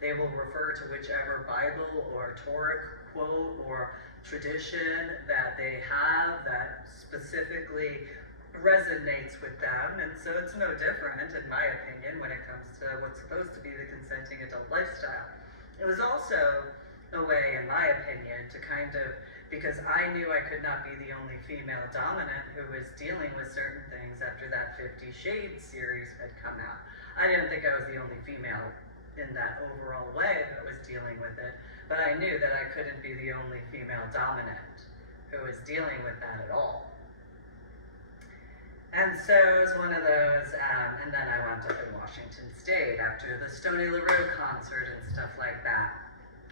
They will refer to whichever Bible or Torah quote or tradition that they have that specifically resonates with them. And so it's no different, in my opinion, when it comes to what's supposed to be the consenting adult lifestyle. It was also a way, in my opinion, to kind of, because I knew I could not be the only female dominant who was dealing with certain things after that 50 Shades series had come out. I didn't think I was the only female in that overall way that was dealing with it, but I knew that I couldn't be the only female dominant who was dealing with that at all. And so it was one of those, and then I wound up in Washington State after the Stoney LaRue concert and stuff like that.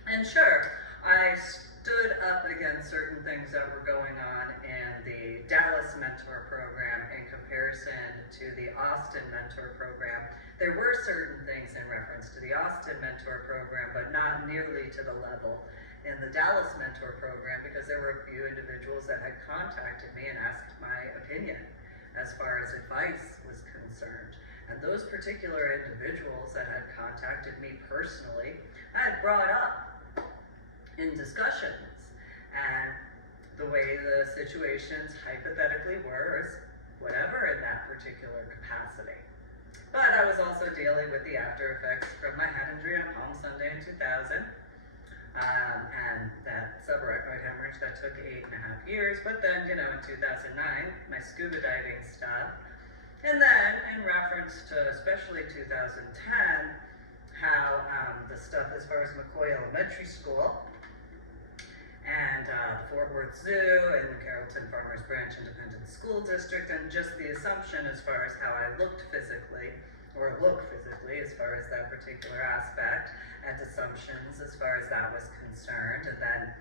And sure, I stood up against certain things that were going on in the Dallas Mentor Program in comparison to the Austin Mentor Program. There were certain things in reference to the Austin Mentor Program, but not nearly to the level in the Dallas Mentor Program, because there were a few individuals that had contacted me and asked my opinion as far as advice was concerned. And those particular individuals that had contacted me personally, I had brought up in discussions, and the way the situations hypothetically were is whatever in that particular capacity. But I was also dealing with the after effects from my head injury on Palm Sunday in 2000, and that subarachnoid hemorrhage that took 8.5 years. But then, in 2009, my scuba diving stuff, and then in reference to especially 2010, how the stuff as far as McCoy Elementary School and Fort Worth Zoo and the Carrollton Farmers Branch Independent School District, and just the assumption as far as how I look physically as far as that particular aspect, and assumptions as far as that was concerned, and then,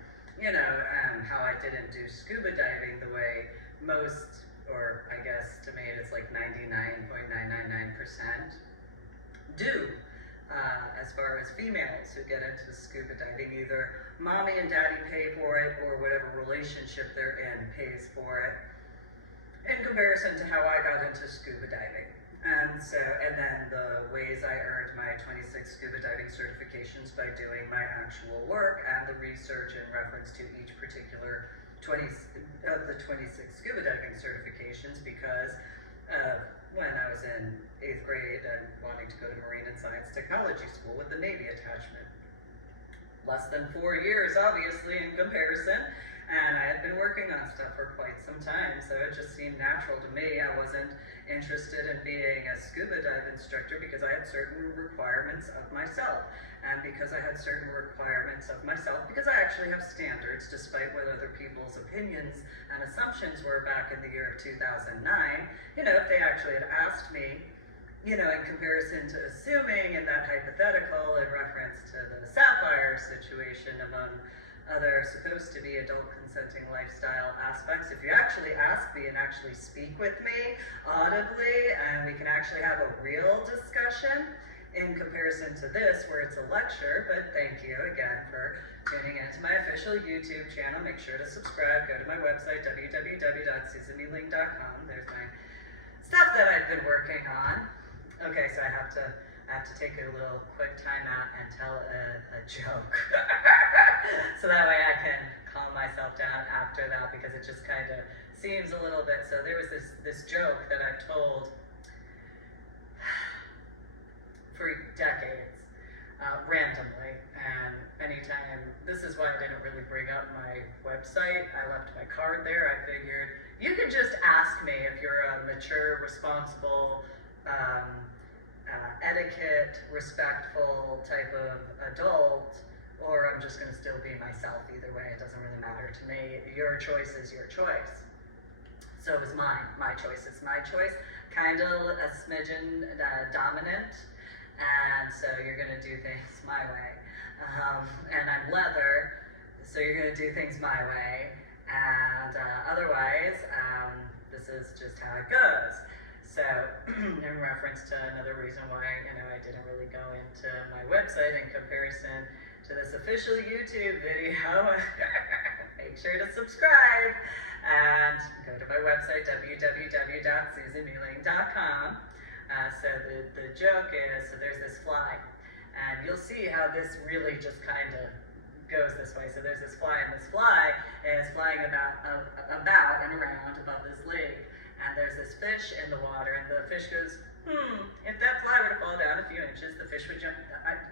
how I didn't do scuba diving the way most, or I guess to me it's like 99.999% do. As far as females who get into scuba diving, either mommy and daddy pay for it or whatever relationship they're in pays for it, in comparison to how I got into scuba diving. And then the ways I earned my 26 scuba diving certifications by doing my actual work and the research in reference to each particular 26 scuba diving certifications, because when I was in 8th grade and wanting to go to Marine and Science Technology School with the Navy attachment. Less than 4 years, obviously, in comparison, and I had been working on stuff for quite some time, so it just seemed natural to me. I wasn't interested in being a scuba dive instructor because I had certain requirements of myself. And because I had certain requirements of myself, because I actually have standards, despite what other people's opinions and assumptions were back in the year of 2009, if they actually had asked me, in comparison to assuming in that hypothetical in reference to the Sapphire situation, among other supposed to be adult consenting lifestyle aspects, if you actually ask me and actually speak with me audibly, and we can actually have a real discussion, in comparison to this, where it's a lecture. But thank you again for tuning into my official YouTube channel. Make sure to subscribe. Go to my website, www.susanieling.com. There's my stuff that I've been working on. Okay, so I have to take a little quick time out and tell a joke. So that way I can calm myself down after that, because it just kind of seems a little bit. So there was this joke that I've told for decades, randomly, and anytime, this is why I didn't really bring up my website. I left my card there. I figured you could just ask me if you're a mature, responsible, etiquette, respectful type of adult, or I'm just going to still be myself. Either way, it doesn't really matter to me. Your choice is your choice. So is mine. My choice is my choice. Kind of a smidgen dominant. And so you're going to do things my way. And I'm leather, so you're going to do things my way. And otherwise, this is just how it goes. So in reference to another reason why, I didn't really go into my website in comparison to this official YouTube video, make sure to subscribe and go to my website, www.susanieling.com. So the joke is, so there's this fly, and you'll see how this really just kind of goes this way. So there's this fly, and this fly is flying about and around above this lake, and there's this fish in the water, and the fish goes, if that fly were to fall down a few inches, the fish would jump,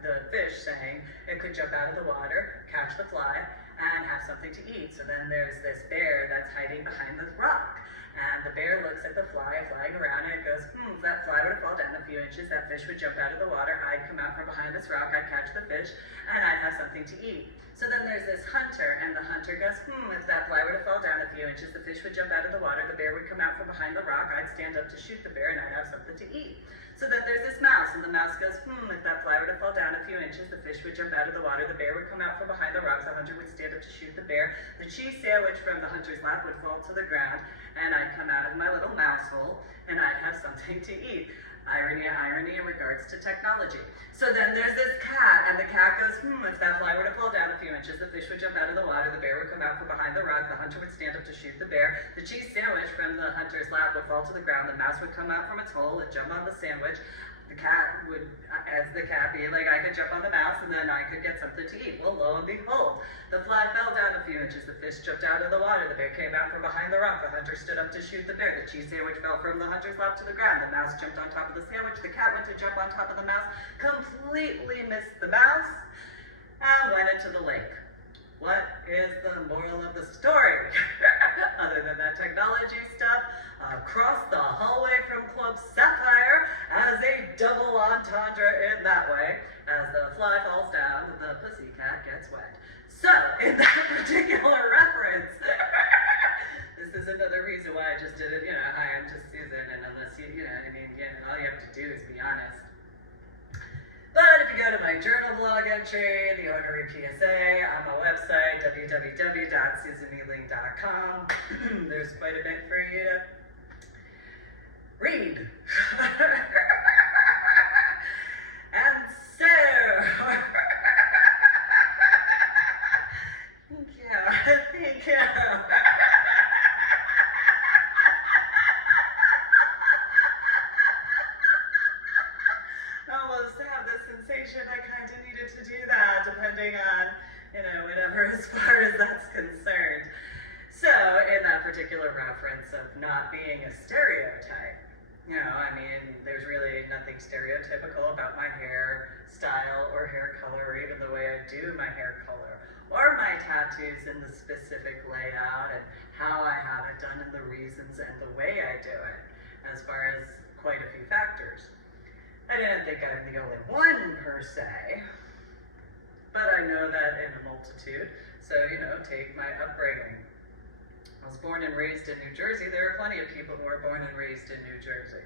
the fish saying it could jump out of the water, catch the fly, and have something to eat. So then there's this bear that's hiding behind the rock. And the bear looks at the fly flying around, and it goes, if that fly were to fall down a few inches, that fish would jump out of the water, I'd come out from behind this rock, I'd catch the fish, and I'd have something to eat. So then there's this hunter, and the hunter goes, if that fly were to fall down a few inches, the fish would jump out of the water, the bear would come out from behind the rock, I'd stand up to shoot the bear, and I'd have something to eat. So then there's this mouse, and the mouse goes, if that fly were to fall down a few inches, the fish would jump out of the water, the bear would come out from behind the rocks, I'll hunter would stand up to shoot the bear. The cheese sandwich from the hunter's lap would fall to the ground, and I'd come out of my little mouse hole, and I'd have something to eat. Irony, irony in regards to technology. So then there's this cat, and the cat goes, if that fly were to fall down a few inches, the fish would jump out of the water, the bear would come out from behind the rock, the hunter would stand up to shoot the bear, the cheese sandwich from the hunter's lap would fall to the ground, the mouse would come out from its hole and jump on the sandwich, the cat would, as the cat be like, I could jump on the mouse, and then I could get something to eat. Well, lo and behold, the fly fell down a few inches, the fish jumped out of the water, the bear came out from behind the rock, the hunter stood up to shoot the bear, the cheese sandwich fell from the hunter's lap to the ground, the mouse jumped on top of the sandwich, the cat went to jump on top of the mouse, completely missed the mouse, and went into the lake. What is the moral of the story? Other than that technology stuff, across the hallway from Club Sapphire as a double entendre in that way. As the fly falls down, the pussycat gets wet. So, in that particular reference, this is another reason why I just did it, hi, I'm just Susan, and unless you know what I mean, all you have to do is be honest. But if you go to my journal blog entry, the Ornery PSA, on my website, www.susaneeling.com, there's quite a bit for you to read. And so, thank you. I kind of needed to do that, depending on, whatever, as far as that's concerned. So, in that particular reference of not being a stereotype, there's really nothing stereotypical about my hair style or hair color, or even the way I do my hair color, or my tattoos and the specific layout and how I have it done and the reasons and the way I do it, as far as quite a few factors. I didn't think I'm the only one, per se, but I know that in a multitude. So, take my upbringing. I was born and raised in New Jersey. There are plenty of people who are born and raised in New Jersey.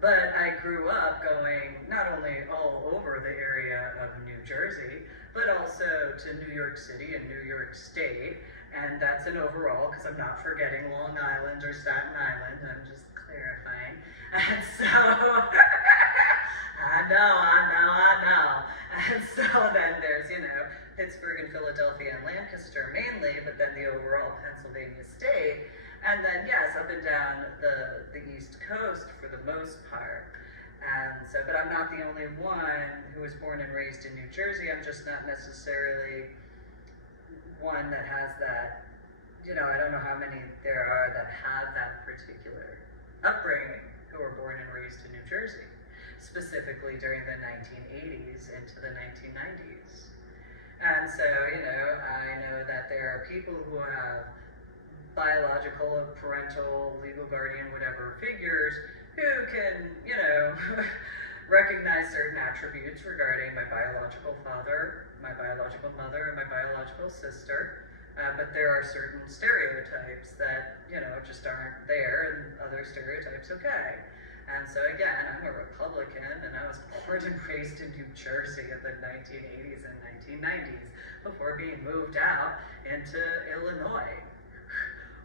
But I grew up going not only all over the area of New Jersey, but also to New York City and New York State. And that's an overall, because I'm not forgetting Long Island or Staten Island. I'm just clarifying. And so... I know. And so then there's, Pittsburgh and Philadelphia and Lancaster mainly, but then the overall Pennsylvania state. And then, yes, up and down the East Coast for the most part. And so, but I'm not the only one who was born and raised in New Jersey. I'm just not necessarily one that has that, I don't know how many there are that have that particular upbringing who were born and raised in New Jersey, specifically during the 1980s into the 1990s. And so, I know that there are people who have biological, parental, legal guardian, whatever figures who can, recognize certain attributes regarding my biological father, my biological mother, and my biological sister. But there are certain stereotypes that, just aren't there, and other stereotypes okay. And so again, I'm a Republican, and I was born and raised in New Jersey in the 1980s and 1990s before being moved out into Illinois,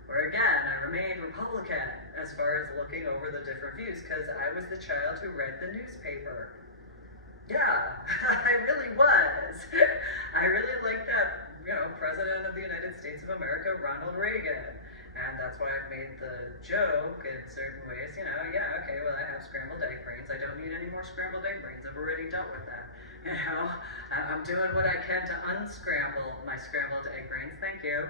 where again, I remained Republican as far as looking over the different views, because I was the child who read the newspaper. Yeah, I really was. I really liked that, President of the United States of America, Ronald Reagan. And that's why I've made the joke in certain ways, okay, well, I have scrambled egg brains. I don't need any more scrambled egg brains. I've already dealt with that. I'm doing what I can to unscramble my scrambled egg brains. Thank you.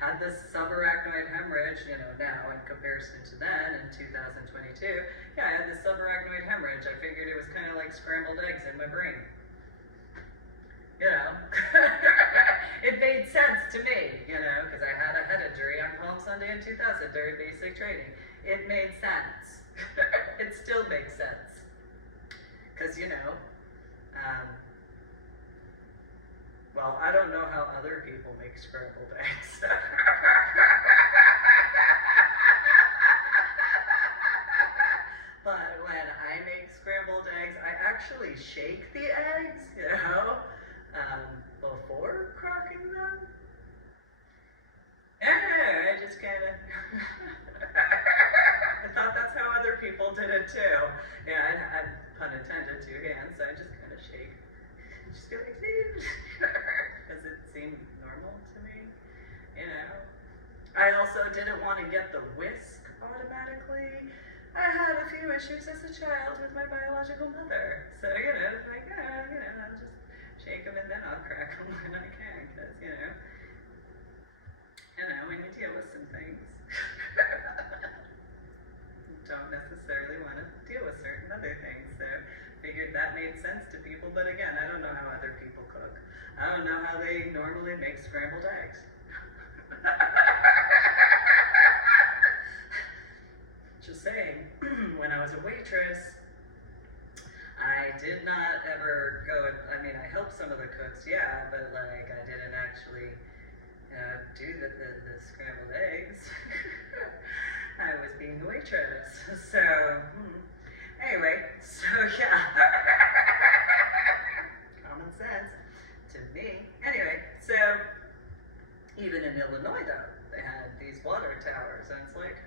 Had this subarachnoid hemorrhage, now in comparison to then in 2022. Yeah, I had this subarachnoid hemorrhage. I figured it was kind of like scrambled eggs in my brain. It made sense to me, because I had a head injury on Palm Sunday in 2000 during basic training. It made sense. It still makes sense. Because, well, I don't know how other people make scrambled eggs. But when I make scrambled eggs, I actually shake the eggs, before it too. Yeah, I pun intended, 2 hands, so I just kind of shake. Just go like, because it seemed normal to me, you know. I also didn't want to get the whisk automatically. I had a few issues as a child with my biological mother. So, like, I'll just shake them and then I'll crack them when I can, because, when you deal with some things, don't necessarily want to deal with certain other things. So, figured that made sense to people, but again, I don't know how other people cook. I don't know how they normally make scrambled eggs. Just saying, when I was a waitress, I did not ever go, I helped some of the cooks, yeah, but like I didn't actually do the scrambled eggs. I was being a waitress. So, anyway, so yeah. Common sense to me. Anyway, so even in Illinois though, they had these water towers, and it's like,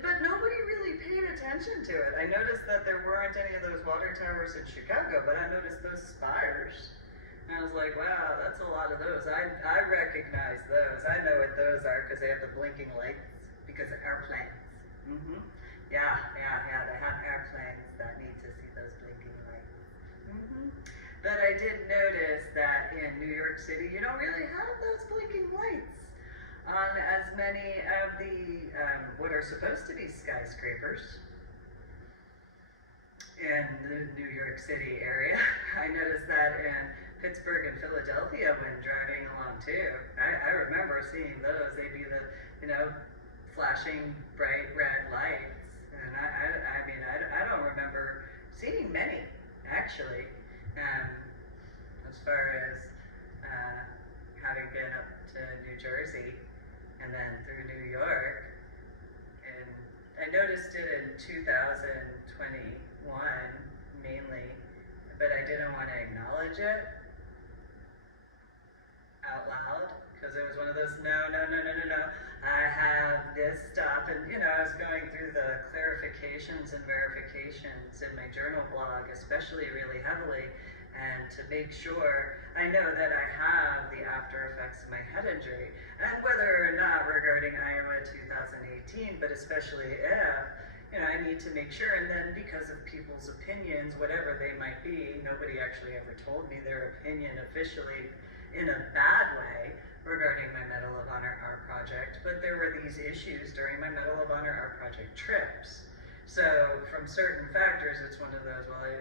but nobody really paid attention to it. I noticed that there weren't any of those water towers in Chicago, but I noticed those spires. And I was like, wow, that's a lot of those. I recognize those. I know what those are because they have the blinking lights because of airplanes. Yeah, they have airplanes that need to see those blinking lights. But I did notice that in New York City, you don't really have those blinking lights on as many of the what are supposed to be skyscrapers in the New York City area. I noticed that in Pittsburgh and Philadelphia when driving along too. I remember seeing those. They'd be the, flashing bright red lights. And I don't remember seeing many, actually. As far as having been up to New Jersey and then through New York, and I noticed it in 2021 mainly, but I didn't want to acknowledge it out loud because it was one of those no. I have this stuff, and I was going through the clarifications and verifications in my journal blog, especially really heavily. And to make sure I know that I have the after effects of my head injury, and whether or not regarding Iowa 2018, but especially if, I need to make sure, and then because of people's opinions, whatever they might be, nobody actually ever told me their opinion officially in a bad way regarding my Medal of Honor Art Project, but there were these issues during my Medal of Honor Art Project trips. So from certain factors, it's one of those, I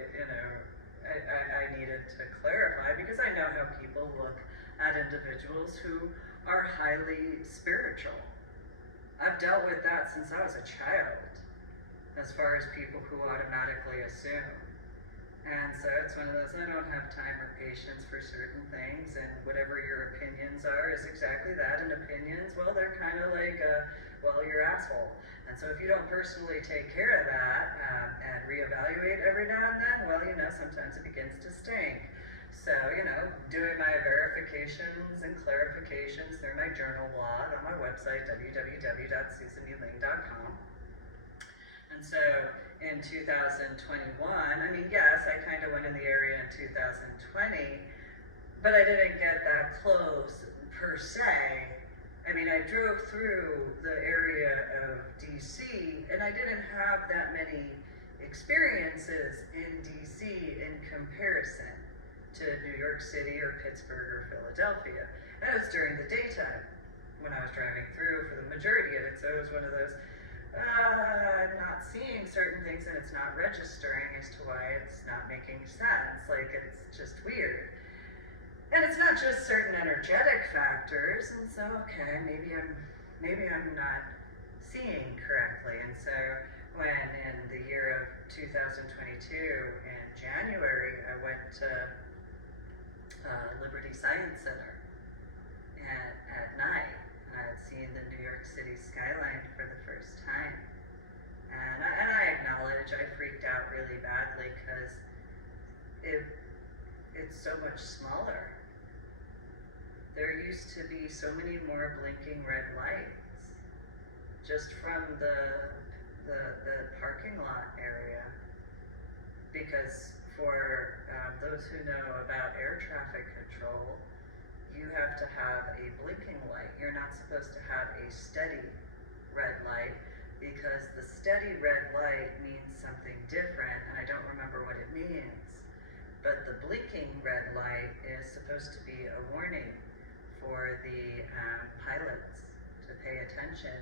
needed to clarify because I know how people look at individuals who are highly spiritual. I've dealt with that since I was a child, as far as people who automatically assume. And so it's one of those, I don't have time or patience for certain things, and whatever your opinions are is exactly that. And opinions, well, they're kind of like, your asshole. And so if you don't personally take care of that and reevaluate every now and then, well, sometimes it begins to stink. So, doing my verifications and clarifications through my journal blog on my website, www.susaneeling.com. And so in 2021, yes, I kind of went in the area in 2020, but I didn't get that close per se. I drove through the area of DC, and I didn't have that many experiences in DC in comparison to New York City or Pittsburgh or Philadelphia. That was during the daytime when I was driving through for the majority of it, so it was one of those, I'm not seeing certain things and it's not registering as to why it's not making sense. Like, it's just weird. And it's not just certain energetic factors, and so, okay, maybe I'm not seeing correctly. And so when in the year of 2022 in January, I went to Liberty Science Center at night. I had seen the New York City skyline for the first time. And I acknowledge I freaked out really badly because it's so much smaller. There used to be so many more blinking red lights just from the because for those who know about air traffic control, you have to have a blinking light. You're not supposed to have a steady red light, because the steady red light means something different, and I don't remember what it means. But the blinking red light is supposed to be a warning for the pilots to pay attention.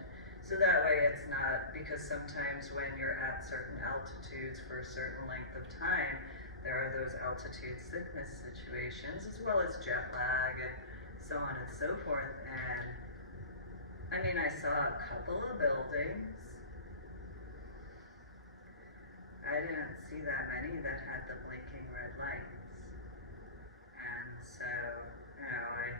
So that way it's not, because sometimes when you're at certain altitudes for a certain length of time, there are those altitude sickness situations, as well as jet lag and so on and so forth. And I mean, I saw a couple of buildings. I didn't see that many that had the blinking red lights. And so, you know, I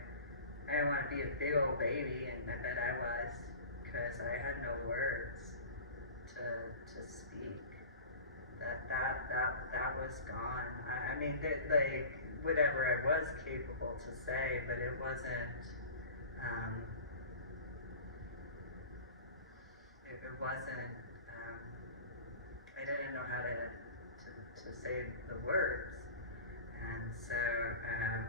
didn't want to be a big old baby, and I bet I was, because I had no words to speak. That was gone. I mean, like, whatever I was capable to say, but it wasn't, it wasn't, I didn't know how to say the words. And so, I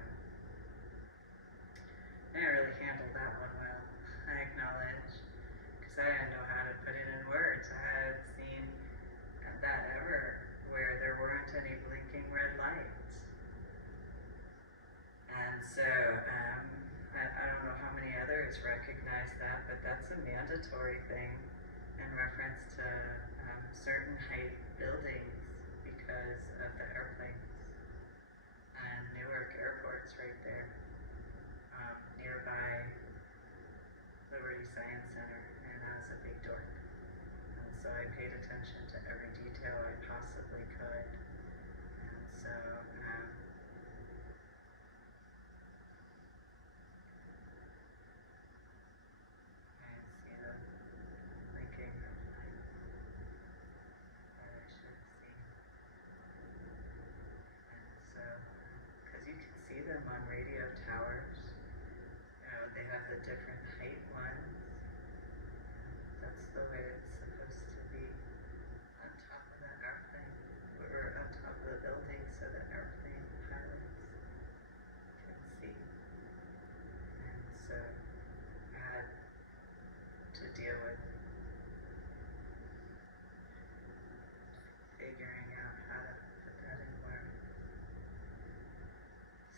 didn't really handle that one well, I acknowledge, because I didn't know how to put it in words. I hadn't seen that ever, where there weren't any blinking red lights. And so, I don't know how many others recognize that, but that's a mandatory thing in reference to certain height buildings because of the airplanes. And Newark Airport's right there, nearby Liberty Science Center, and I was a big dork. And so I paid attention to every detail I possibly could. And so, I see the blinking red lights that I should have seen. And so, because you can see them on radio towers, you know, they have the different height ones. That's the way it's supposed to be, on top of the airplane, or on top of the building, so that airplane pilots can see. And so I had to deal with figuring out how to put that in words.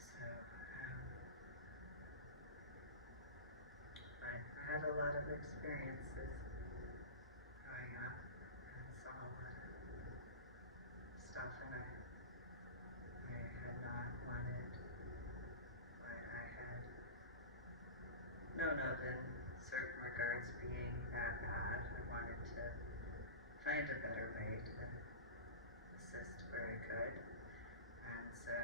So, but I had a lot of experiences growing up, and saw a lot of stuff, and I had not wanted what I had known of in certain regards being that bad. I wanted to find a better way to assist where I could. And so,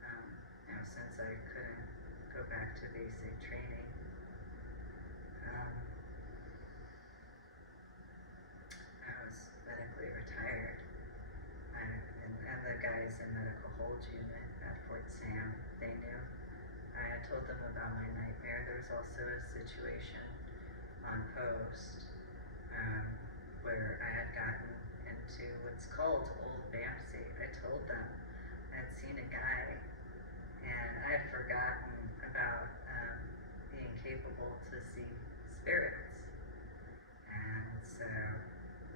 you know, since I couldn't go back to basic training, I was medically retired. And the guys in medical hold unit at Fort Sam, they knew. I had told them about my nightmare. There was also a situation on post where I had gotten into what's called Old Bamsey. I told them I had seen a guy, and I had forgotten about being capable to see spirits. And so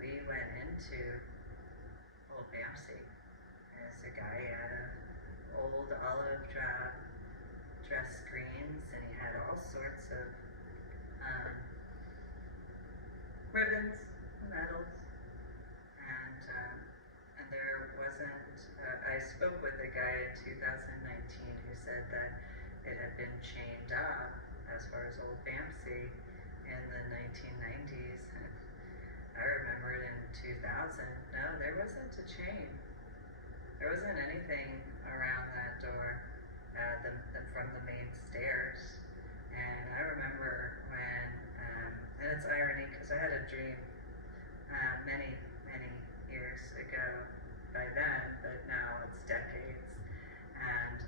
we went into Old Bamsey. There's a guy out of old olive dress screens, and he had all sorts of ribbons, medals, and there wasn't. I spoke with a guy in 2019 who said that it had been chained up as far as Old Bamsey in the 1990s. And I remember it in 2000. No, there wasn't a chain. There wasn't anything around that door from the main stairs. And I remember when, and it's irony because I had a dream many years ago by then, but now it's decades. And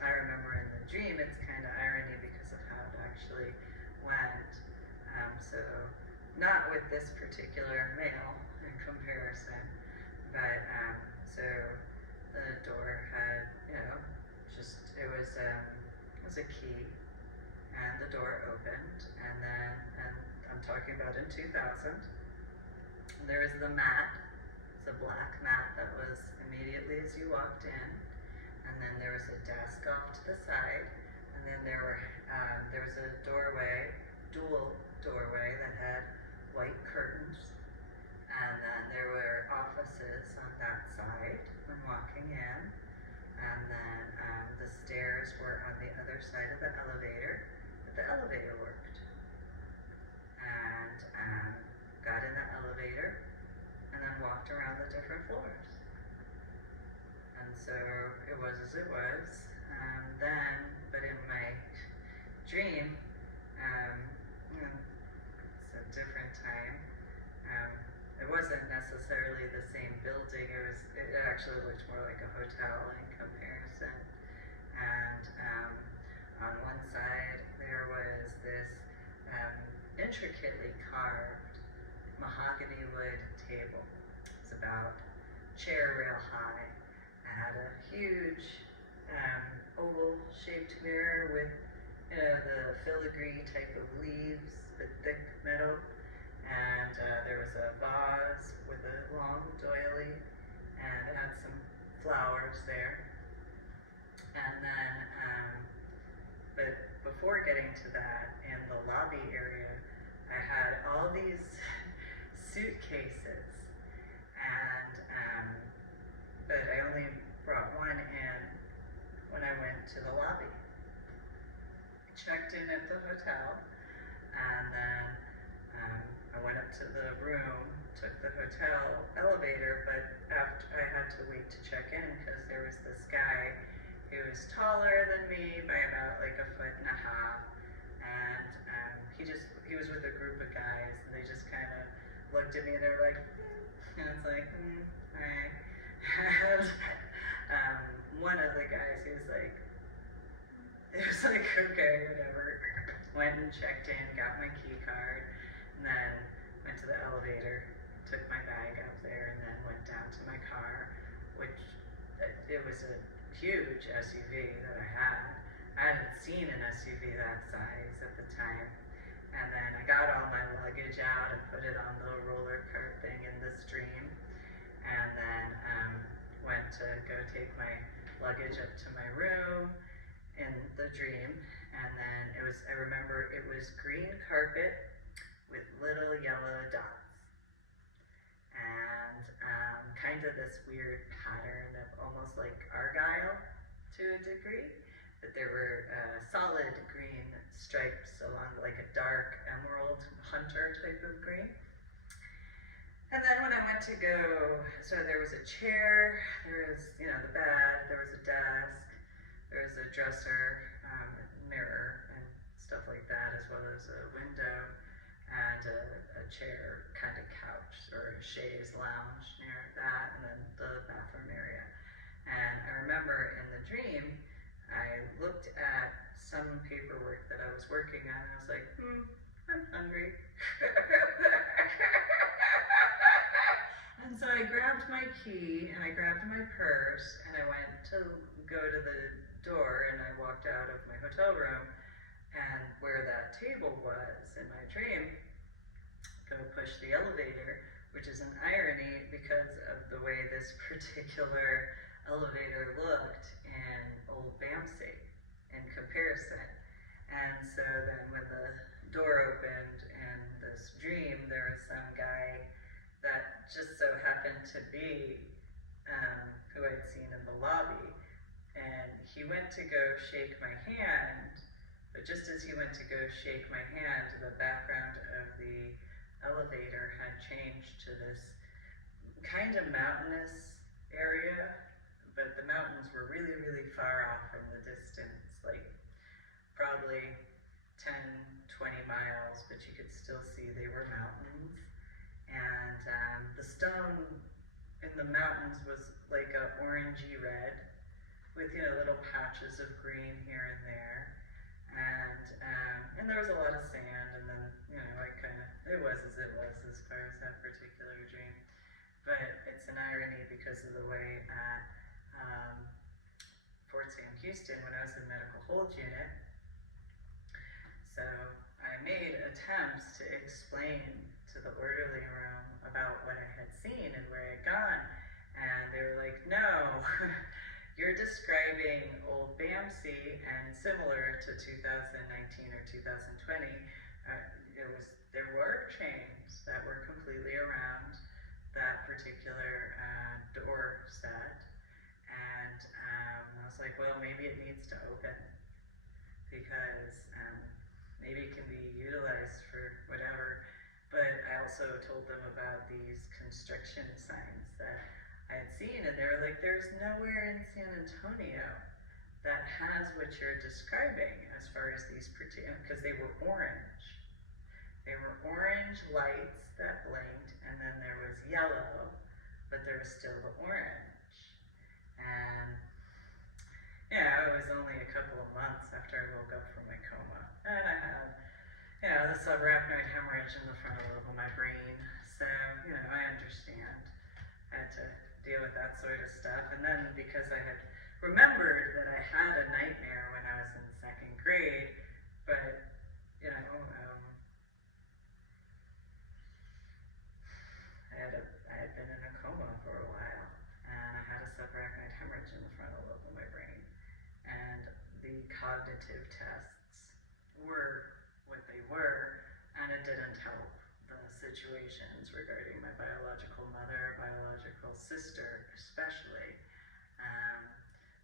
I remember in the dream, it's kind of irony because of how it actually went. So not with this particular male in comparison, but so 2000. There was the mat. It's a black mat that was immediately as you walked in, and then there was a desk off to the side, and then there was a doorway, dual doorway that had white curtains, and then there were offices on that side when walking in, and then the stairs were on the other side of the elevator, but the elevator worked, and got in the elevator, and then walked around the different floors. And so it was as it was. But in my dream, it's a different time. It wasn't necessarily the same building. It actually looked more like a hotel in comparison. And on one side there was this intricately carved mahogany wood table. It's about chair rail high. It had a huge oval-shaped mirror with the filigree type of leaves, the thick metal, and there was a vase with a long doily, and it had some flowers there. And then, but before getting to that, in the lobby area, I had all these suitcases, and but I only brought one in when I went to the lobby. I checked in at the hotel, and then I went up to the room, took the hotel elevator, but after I had to wait to check in because there was this guy who was taller than me by about like 1.5 feet, and he was with a group of guys, and they just kind of looked at me and they were like, and it's like, alright. And one of the guys, he was like, okay, whatever. Went and checked in, got my key card, and then went to the elevator, took my bag up there, and then went down to my car, which it was a huge SUV that I had. I hadn't seen an SUV that size at the time. And then I got all my luggage out and put it on the roller cart thing in this dream, and then went to go take my luggage up to my room in the dream, and then I remember it was green carpet with little yellow dots, and kind of this weird pattern of almost like argyle to a degree, but there were solid green stripes along like a dark emerald hunter type of green. And then when I went to go, so there was a chair, there was, the bed, there was a desk, there was a dresser, mirror, and stuff like that, as well as a window, and a chair, kind of couch, or a chaise lounge near that, and then the bathroom area. And I remember in the dream, I looked at some paperwork that I was working on, and I was like, I'm hungry. And so I grabbed my key, and I grabbed my purse, and I went to go to the door, and I walked out of my hotel room, and where that table was in my dream, go push the elevator, which is an irony because of the way this particular elevator looked in Old Bamsey in comparison. And so then when the door opened in this dream, there was some guy that just so happened to be who I'd seen in the lobby, and he went to go shake my hand, but just as he went to go shake my hand, the background of the elevator had changed to this kind of mountainous area, but the mountains were really, really far off in the distance, like probably 10, 20 miles, but you could still see they were mountains. And the stone in the mountains was like a orangey red with, little patches of green here and there. And there was a lot of sand, and then, it was as far as that particular dream. But it's an irony because of the way at Fort Sam Houston, when I was in medical hold unit, so I made attempts to explain to the orderly room about what I had seen and where I'd gone. And they were like, no, you're describing old BAMC, and similar to 2019 or 2020, there were chains that were completely around that particular door set. And I was like, well, maybe it needs to open, because maybe it can be utilized for whatever. But I also told them about these constriction signs that I had seen, and they were like, there's nowhere in San Antonio that has what you're describing as far as these particular, because they were orange. They were orange lights that blinked, and then there was yellow, but there was still the orange. And it was only a couple of months after I woke up from my coma, and I had, the subarachnoid hemorrhage in the frontal lobe of my brain. So, I understand. I had to deal with that sort of stuff. And then because I had remembered that I had a nightmare when I was in second grade, but, I had been in a coma for a while, and I had a subarachnoid hemorrhage in the frontal lobe of my brain. And the cognitive tests were what they were, and it didn't help the situations regarding my biological mother, biological sister especially.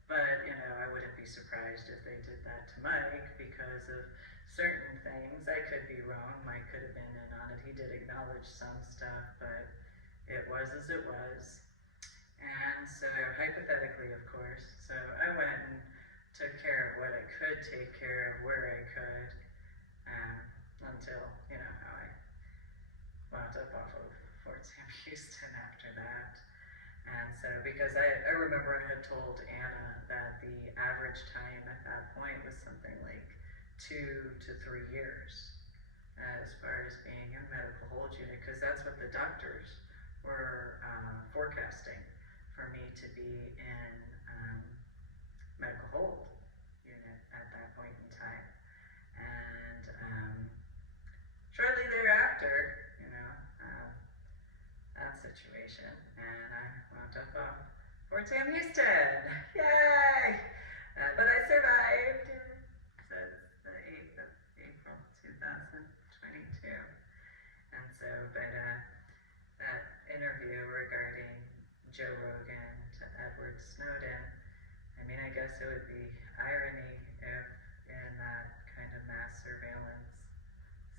But, I wouldn't be surprised if they did that to Mike because of certain things. I could be wrong. Mike could have been in on it. He did acknowledge some stuff, but it was as it was. And so, hypothetically, of course, so I went and took care of what I could take care of where I could, until, how I wound up off of Fort Sam Houston after that. And so, because I remember I had told Anna that the average time at that point was something like 2 to 3 years as far as being in medical hold unit, because that's what the doctors were forecasting for me to be in medical hold unit at that point in time. And shortly thereafter, that situation, and I wound up on Fort Sam Houston. Yay! But I survived. So the 8th of April 2022. And so, but that interview regarding Joe Rogan to Edward Snowden, I guess it would be irony if in that kind of mass surveillance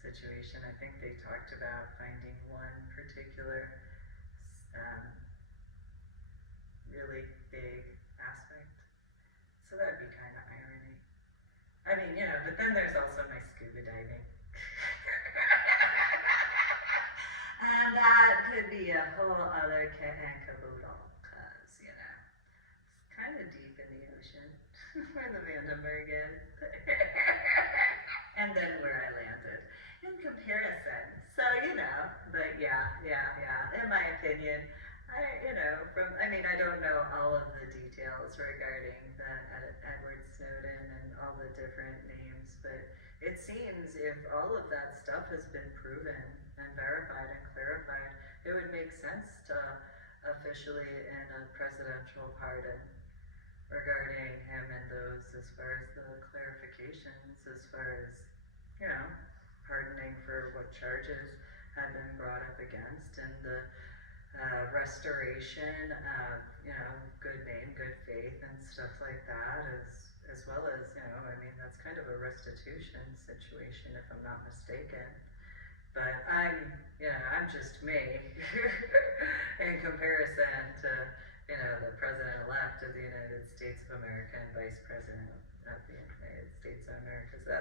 situation, I think they talked about finding one particular really big aspect. So that'd be kind of irony. But then there's also my scuba diving. And that could be a whole other kit and caboodle, because, it's kind of deep in the ocean where the Vandenberg is. And then where I landed in comparison. So, but yeah, in my opinion, I don't know all of the details regarding the Edward Snowden and all the different names, but it seems if all of that stuff has been proven and verified and clarified, it would make sense to officially end a presidential pardon regarding him and those, as far as the clarifications, as far as, pardoning for what charges had been brought up against, and the restoration of, good name, good faith, and stuff like that, as well as, that's kind of a restitution situation, if I'm not mistaken. But I'm just me in comparison to, the President-elect of the United States of America and Vice President of the United States of America. So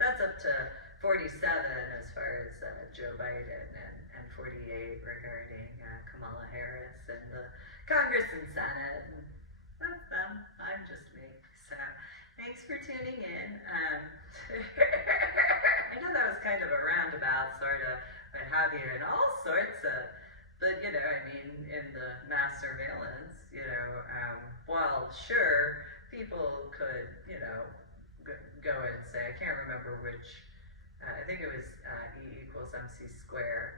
that's up to 47 as far as Joe Biden, and 48 regarding Kamala Harris and the Congress and Senate. And that's them. I'm just me. So thanks for tuning in. I know that was kind of a roundabout sort of what have you, and all sorts of, but in the mass surveillance, while sure people could, go and say, I can't remember which, I think it was E equals MC square,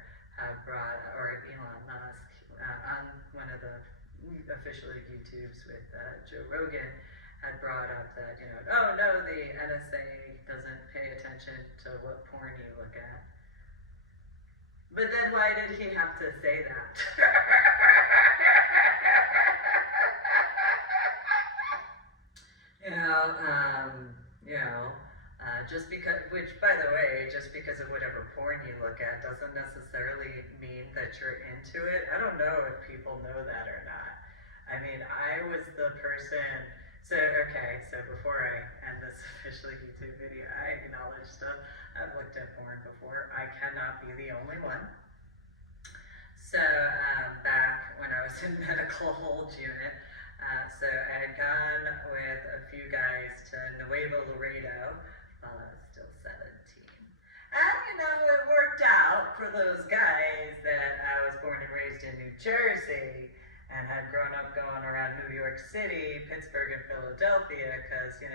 official YouTubes with Joe Rogan had brought up that, oh no, the NSA doesn't pay attention to what porn you look at. But then why did he have to say that? Just because, which by the way, just because of whatever porn you look at doesn't necessarily mean that you're into it. I don't know if people know that or not. I mean, I was the person, so before I end this official YouTube video, I acknowledge stuff. I've looked at porn before. I cannot be the only one. So back when I was in medical hold unit, so I had gone with a few guys to Nuevo Laredo while I was still 17. And it worked out for those guys that I was born and raised in New Jersey and had grown up going around New York City, Pittsburgh, and Philadelphia because, they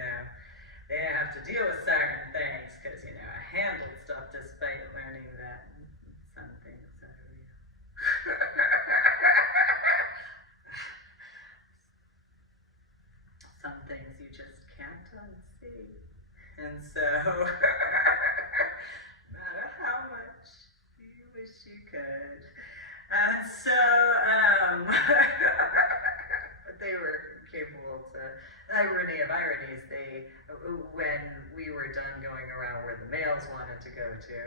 didn't have to deal with certain things because, I handled stuff despite learning that some things are real. Some things you just can't unsee. And so, no matter how much you wish you could. And so, but they were capable to, irony of ironies, when we were done going around where the males wanted to go to,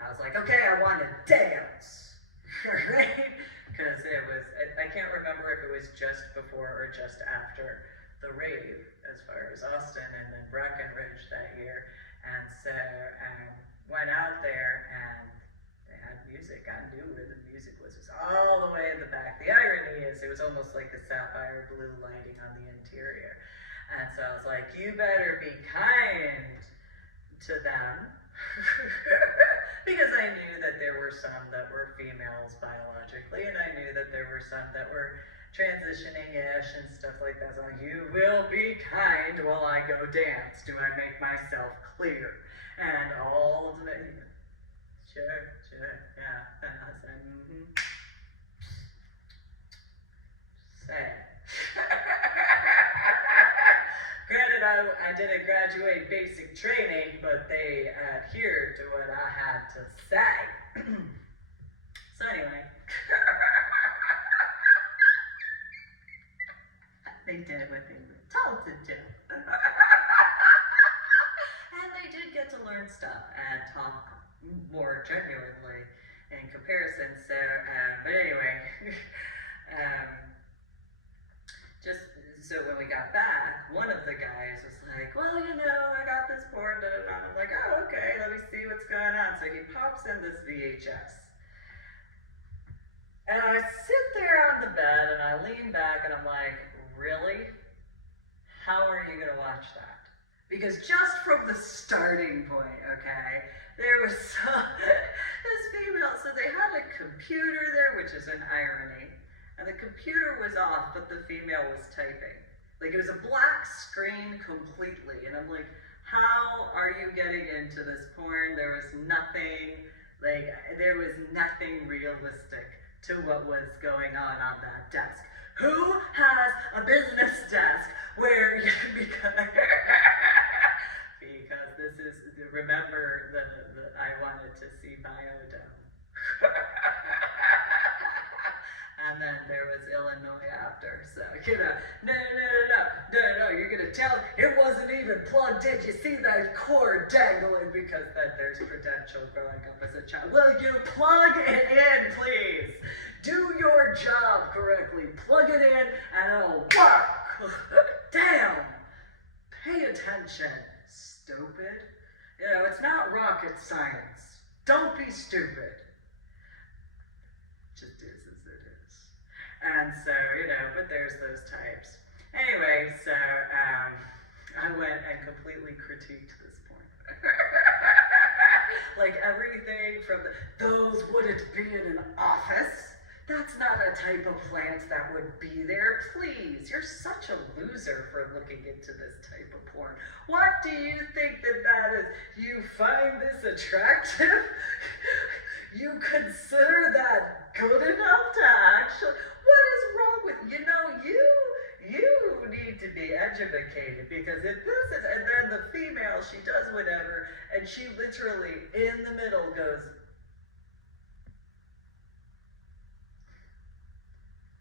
I was like, okay, I want to dance, right? Because it was, I can't remember if it was just before or just after the rave, as far as Austin and then Breckenridge that year. And so went out there and they had music. I knew where the music was. It was all the way in the back. The irony is it was almost like the sapphire blue lighting on the interior. And so I was like, you better be kind to them. Because I knew that there were some that were females biologically, and I knew that there were some that were transitioning-ish and stuff like that. So you will be kind while I go dance. Do I make myself clear? And all of it, sure, yeah. And I said, Say. Granted, I didn't graduate basic training, but they adhered to what I had to say. So anyway. They did what they were told to do. And they did get to learn stuff and talk more genuinely in comparison. So, but anyway, so when we got back, one of the guys was like, well, I got this porn, and I'm like, oh, okay, let me see what's going on. So he pops in this VHS. And I sit there on the bed, and I lean back, and I'm like, really? How are you going to watch that? Because just from the starting point, okay, there was this female, so they had a computer there, which is an irony, and the computer was off, but the female was typing. Like, it was a black screen completely, and I'm like, how are you getting into this porn? There was nothing realistic to what was going on that desk. Who has a business desk where you because this is, remember the I wanted to see Biodome. And then there was Illinois after, so, no, you're gonna tell it wasn't even plugged in. You see that cord dangling because there's potential growing up as a child. Will you plug it in, please? Do your job correctly. Plug it in and it'll work. Damn. Pay attention, stupid. It's not rocket science. Don't be stupid. Just is as it is. And so, but there's those types. Anyway, so I went and completely critiqued this point. Like everything from those wouldn't be in an office. That's not a type of plant that would be there. Please, you're such a loser for looking into this type of porn. What do you think that is? You find this attractive? You consider that good enough to actually... What is wrong with... because if this is, and then the female, she does whatever, and she literally, in the middle, goes,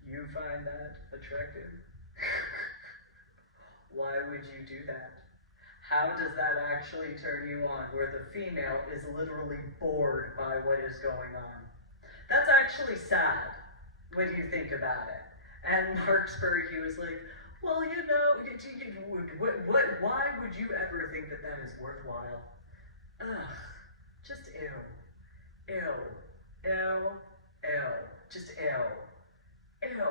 you find that attractive? Why would you do that? How does that actually turn you on, where the female is literally bored by what is going on? That's actually sad when you think about it. And Marksburg, he was like, well, you know, why would you ever think that that is worthwhile? Ugh, just ew. Ew. Ew. Ew. Just ew. Ew.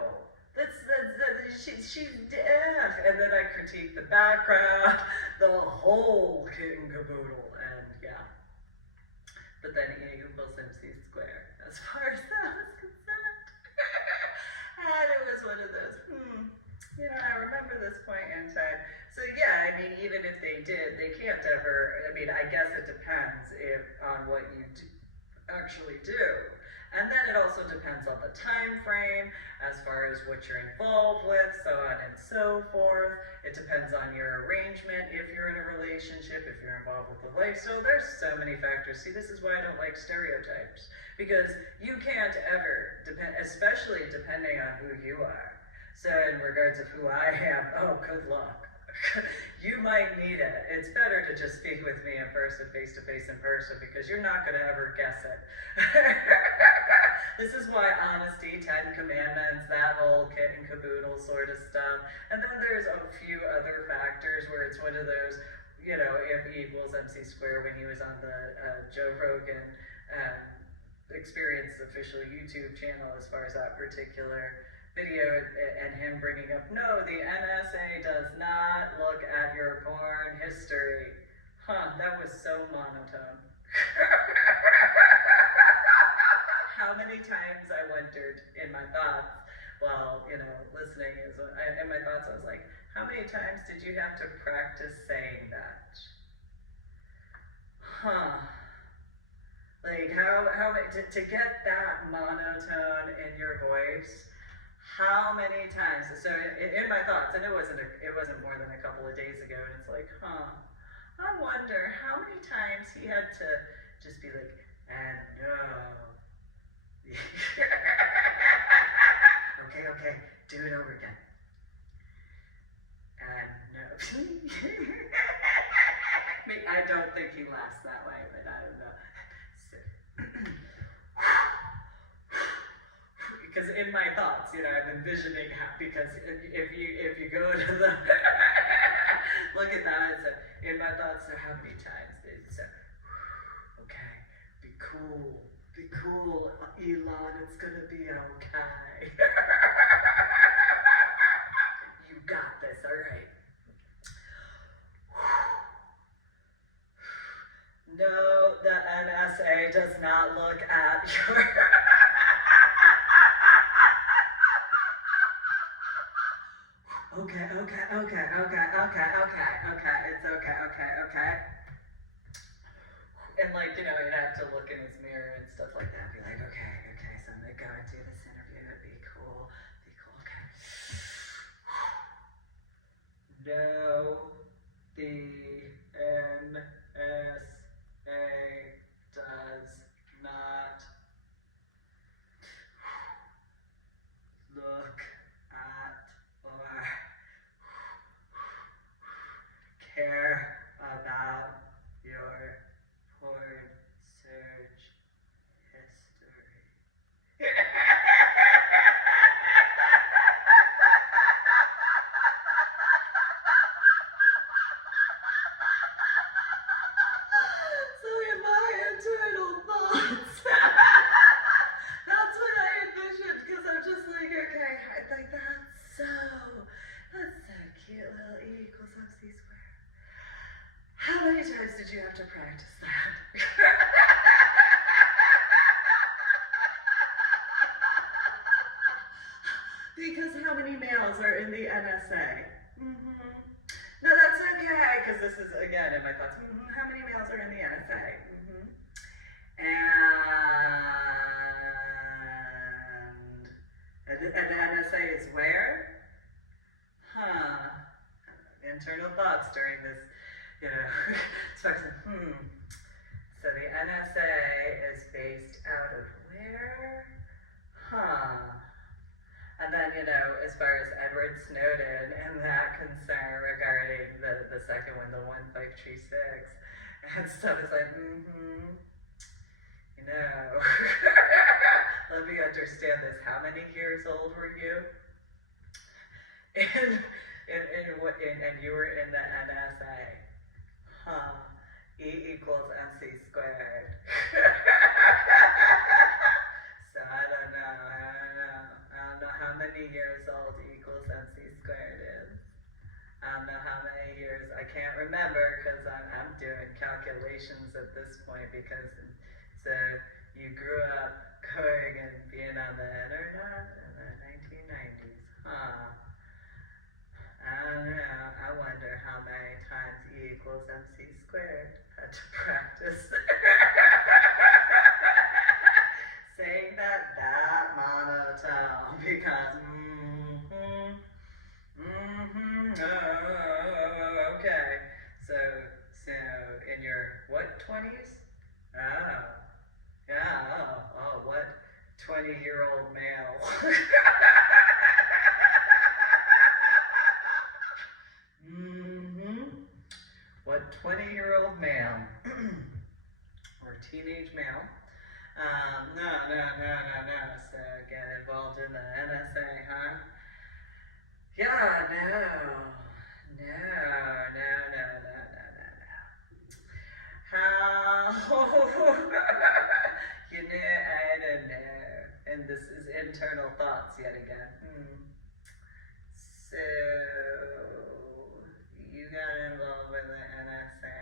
She's deaf. And then I critique the background, the whole kit and caboodle, and yeah. But then E equals MC squared, as far as that was concerned. And it was one of those, you know, I remember this point in time. So yeah, I mean, even if they did, they can't ever, I mean, I guess it depends on what you actually do. And then it also depends on the time frame, as far as what you're involved with, so on and so forth. It depends on your arrangement, if you're in a relationship, if you're involved with the life. So there's so many factors. See, this is why I don't like stereotypes. Because you can't ever, especially depending on who you are. So in regards of who I am, oh, good luck. You might need it. It's better to just speak with me in person, face-to-face in person, because you're not going to ever guess it. This is why honesty, 10 commandments, that whole kit and caboodle sort of stuff. And then there's a few other factors where it's one of those, you know, if E equals MC squared when he was on the Joe Rogan Experience official YouTube channel, as far as that particular video, and him bringing up, no, the NSA does not look at your porn history. Huh, that was so monotone. How many times I wondered in my thoughts while, you know, listening, in my thoughts I was like, how many times did you have to practice saying that? Huh. Like, to get that monotone in your voice, how many times? So in my thoughts, and it wasn't more than a couple of days ago, and it's like, I wonder how many times he had to just be like, and no. Okay, do it over again. And no. I don't think he laughs that way, but I don't know. Because in my thoughts, you know, I'm envisioning because if you go to the look at that, and so in my thoughts, so how many times did you say, okay, be cool, Elon, it's gonna be okay. You got this, all right. No, the NSA does not look at your Okay, it's okay. And like, you know, you'd have to look in his mirror and stuff like that, be like, okay, so I'm gonna go and do this interview, be cool, okay. No, the NSA does not look at or care about your porn search history. So in my internal thoughts, that's what I envisioned, because I'm just like, okay, like that's so cute, little E equals MC squared. How many times did you have to practice that? Because how many males are in the NSA? No, that's okay, because this is, again, in my thoughts, how many males are in the NSA? And the NSA is where? In internal thoughts during this, so the NSA is based out of where? And then, as far as Edward Snowden and that concern regarding the second one, the 1536, and stuff, it's like, let me understand this. How many years old were you? And you were in the NSA. E equals MC squared. So I don't know how many years old E equals MC squared is. I don't know how many years. I can't remember because I'm doing calculations at this point because so you grew up going and being on the internet in the 1990s. I don't know. I wonder how many times E equals MC squared had to practice saying that monotone because okay. So in your what 20s? What 20-year-old male? What 20-year-old male or teenage male? No. So get involved in the NSA, huh? Yeah, no. How? I don't know. And this is internal thoughts yet again. So, you got involved with the NSA.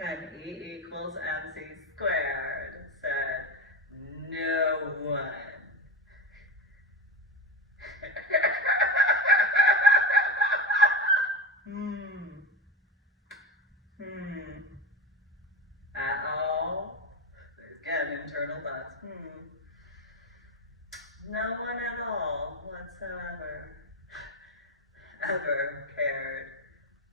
And E equals MC squared said, no one. At all? Again, internal thoughts. No one at all whatsoever ever cared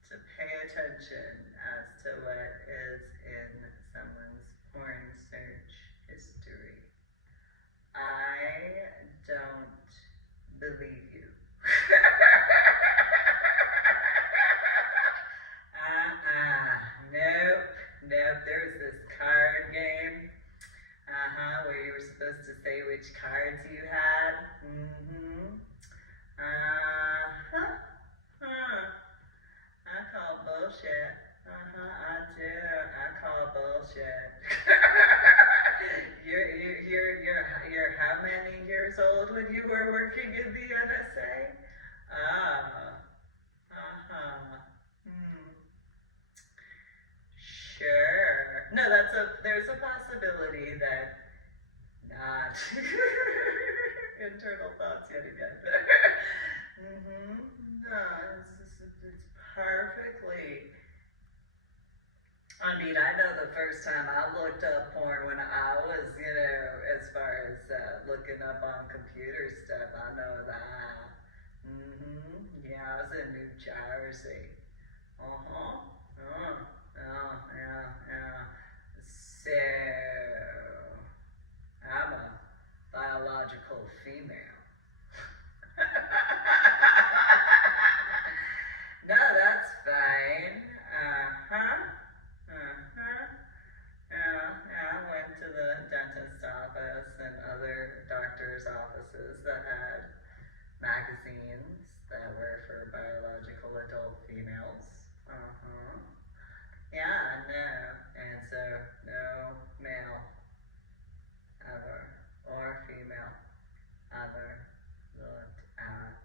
to pay attention as to what is in someone's porn search history. I don't believe you. Nope. There's this card game, where you were supposed to say which cards you had. I call bullshit. I do. I call bullshit. You're how many years old when you were working in the NSA? Sure. No, there's a possibility that not. Internal thoughts yet again. No, it's perfectly. I mean, I know the first time I looked up porn when I was, as far as looking up on computer stuff, I know that. Yeah, I was in New Jersey. Yeah. So, I'm a biological female. No, that's fine. Yeah, I went to the dentist's office and other doctor's offices that had magazines that were for biological adult females. Yeah, no. And so, no male ever or female ever looked at.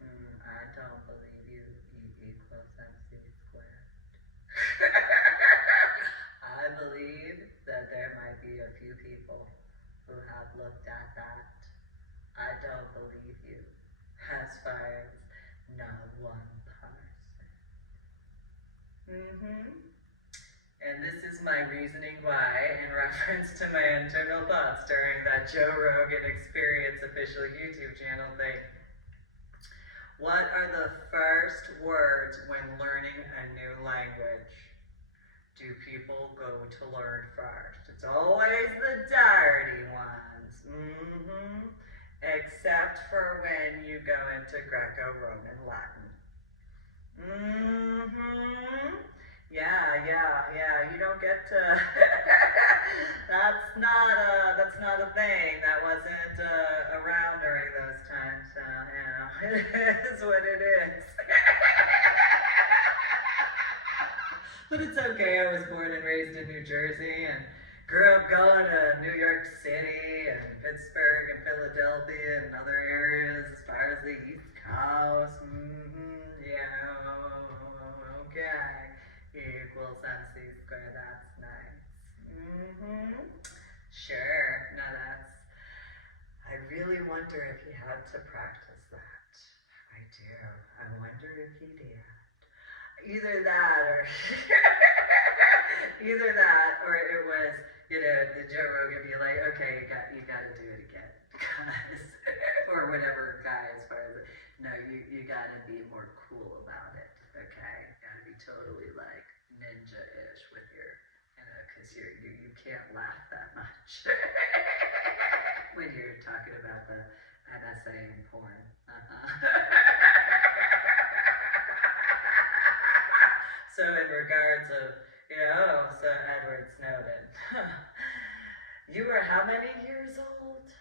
I don't believe you. E equals MC squared. I believe that there might be a few people who have looked at that. I don't believe you as far as not one person. And this is my reasoning why, in reference to my internal thoughts during that Joe Rogan Experience official YouTube channel thing. What are the first words when learning a new language? Do people go to learn first? It's always the dirty ones. Except for when you go into Greco-Roman Latin. Yeah. You don't get to. That's not a thing. That wasn't around during those times. So it is what it is. But it's okay. I was born and raised in New Jersey and grew up going to New York City and Pittsburgh and Philadelphia and other areas as far as the East Coast. Yeah, okay. Equals MC squared, that's nice. Sure, no, that's... I really wonder if he had to practice that. I do. I wonder if he did. Either that or it was, the Joe Rogan be like, okay, you gotta do it again. Or whatever guy as far as, no, you gotta be more cool about it, okay? You gotta be totally like ninja-ish with your, cause you can't laugh that much when you're talking about the NSA and porn. So in regards of, so Edward Snowden. You were how many years old?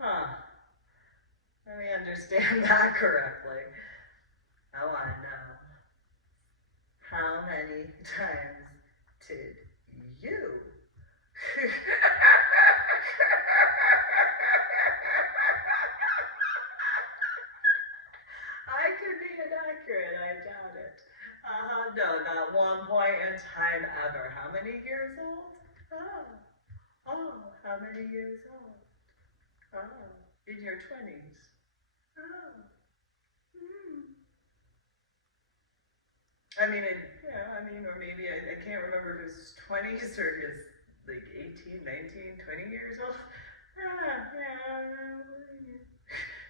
Let me understand that correctly. I want to know, how many times did you? I could be inaccurate, I doubt it. No, not one point in time ever. How many years old? How many years old? In your 20s. Or maybe I can't remember if it was 20s or his like 18, 19, 20 years old.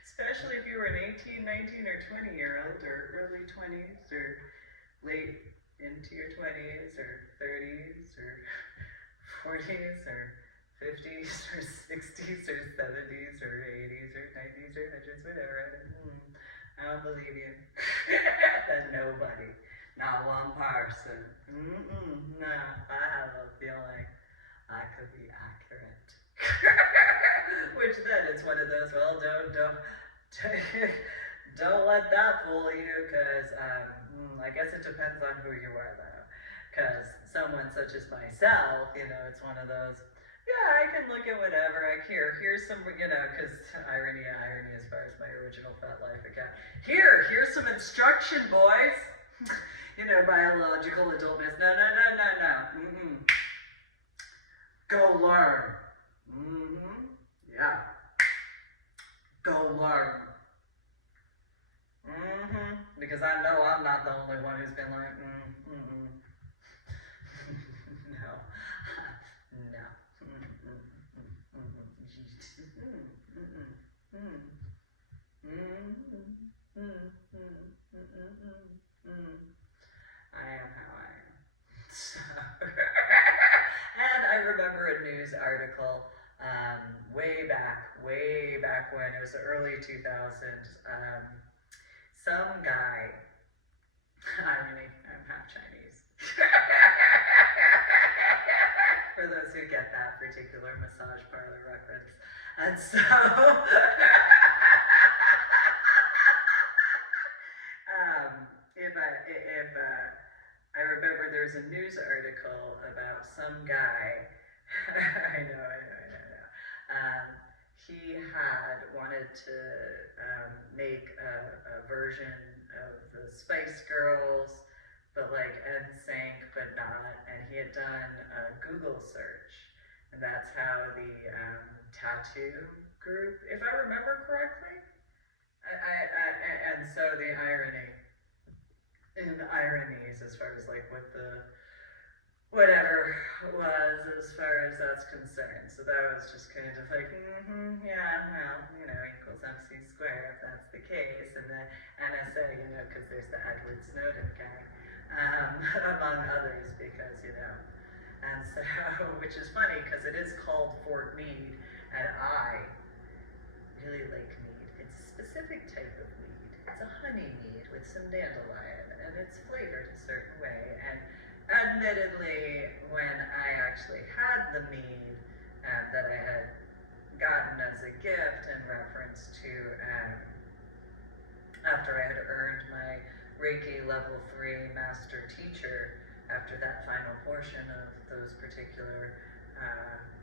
Especially if you were an 18, 19, or 20-year-old, or early 20s, or late into your 20s, or 30s, or 40s, or 50s, or 60s, or 70s, or 80s, or 90s, or 100s, whatever. I don't believe you. That nobody, not one person. No, I have a feeling I could be accurate. Which then it's one of those, well, don't let that fool you, because I guess it depends on who you are, though. Because someone such as myself, it's one of those, yeah, I can look at whatever. Here's some, because irony as far as my original Fat Life account. Here's some instruction, boys. Biological adultness. No. Go learn. Yeah. Go learn. Because I know I'm not the only one who's been like, no. I am how I am. So and I remember a news article way back when, it was the early 2000s, some guy, irony, I'm half Chinese. For those who get that particular massage parlor reference. And so, I remember there's a news article about some guy, I know. He had wanted to make a version of the Spice Girls, but like NSYNC, but not, and he had done a Google search, and that's how the tattoo group, if I remember correctly, and so the irony, and the ironies as far as like what the whatever was as far as that's concerned. So that was just kind of like, yeah, well, equals MC squared if that's the case. And the NSA, because there's the Edward Snowden guy, among others, because, and so, which is funny because it is called Fort Meade, and I really like mead. It's a specific type of mead. It's a honey mead with some dandelion, and it's flavored a certain way. And admittedly, when I actually had the mead that I had gotten as a gift in reference to after I had earned my Reiki level 3 master teacher, after that final portion of those particular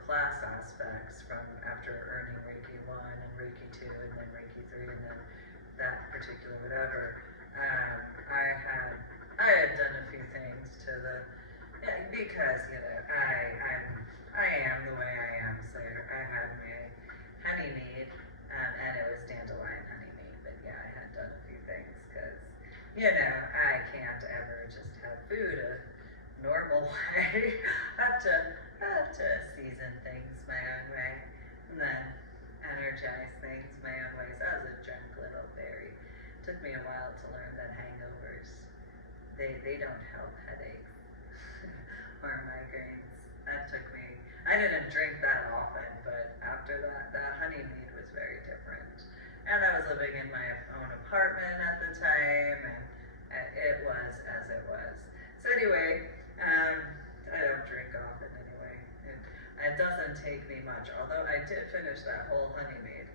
class aspects from after earning Reiki 1 and Reiki 2 and then Reiki 3 and then that particular whatever, I had done a few things to the, because, I am the way I am, so I had my honey mead, and it was dandelion honey mead, but yeah, I had done a few things, because, I can't ever just have food a normal way. I have to season things my own way, and then energize things my own ways. I was a drunk little fairy. It took me a while to learn that hangovers, they don't help headaches or migraines. That took me, I didn't drink that often, but after that honey mead was very different. And I was living in my own apartment at the time, and it was as it was. So anyway, I don't drink often anyway. It doesn't take me much, although I did finish that whole honey mead.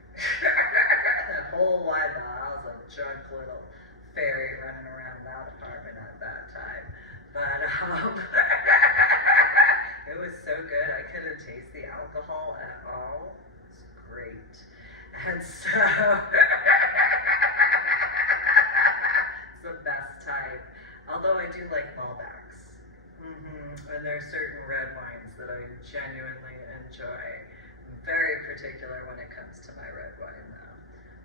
That whole wide bottle. I was a drunk little fairy running around that apartment at that time. But it was so good. I couldn't taste the alcohol at all. It was great. And so it's the best type. Although I do like Malbecs. And there are certain red wines that I genuinely enjoy. I'm very particular when it comes to my red wine, though.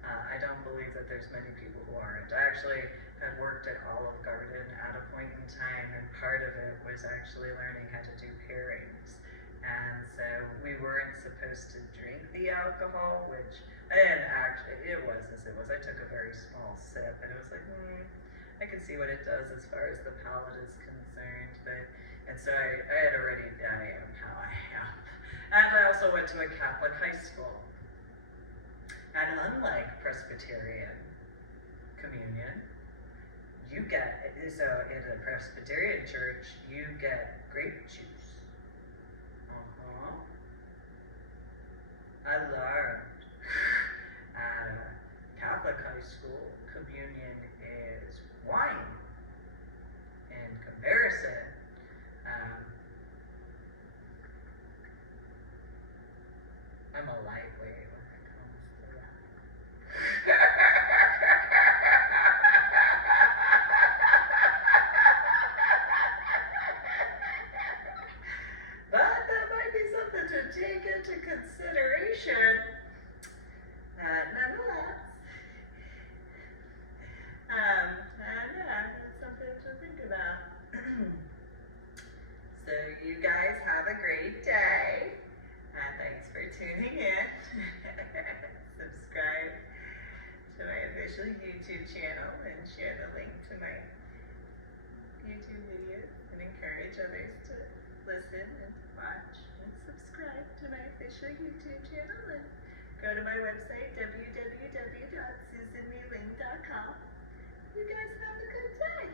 I don't believe that there's many people who aren't. I actually had worked at Olive Garden at a point in time, and part of it was actually learning how to do pairings. And so we weren't supposed to drink the alcohol, which I didn't actually, it was as it was. I took a very small sip, and it was like, I can see what it does as far as the palate is concerned, and so I had already, I am how I am. And I also went to a Catholic high school. And unlike Presbyterian communion, you get, so in a Presbyterian church, you get grape juice. I learned at a Catholic high school, communion is wine. In comparison, I'm a lightweight when it comes to that. But that might be something to take into consideration. Nonetheless, that's something to think about. So you guys have a great day. Thanks for tuning in. Subscribe to my official YouTube channel and share the link to my YouTube videos and encourage others to listen and to watch and subscribe to my official YouTube channel and go to my website www.susanmeeling.com. You guys have a good day.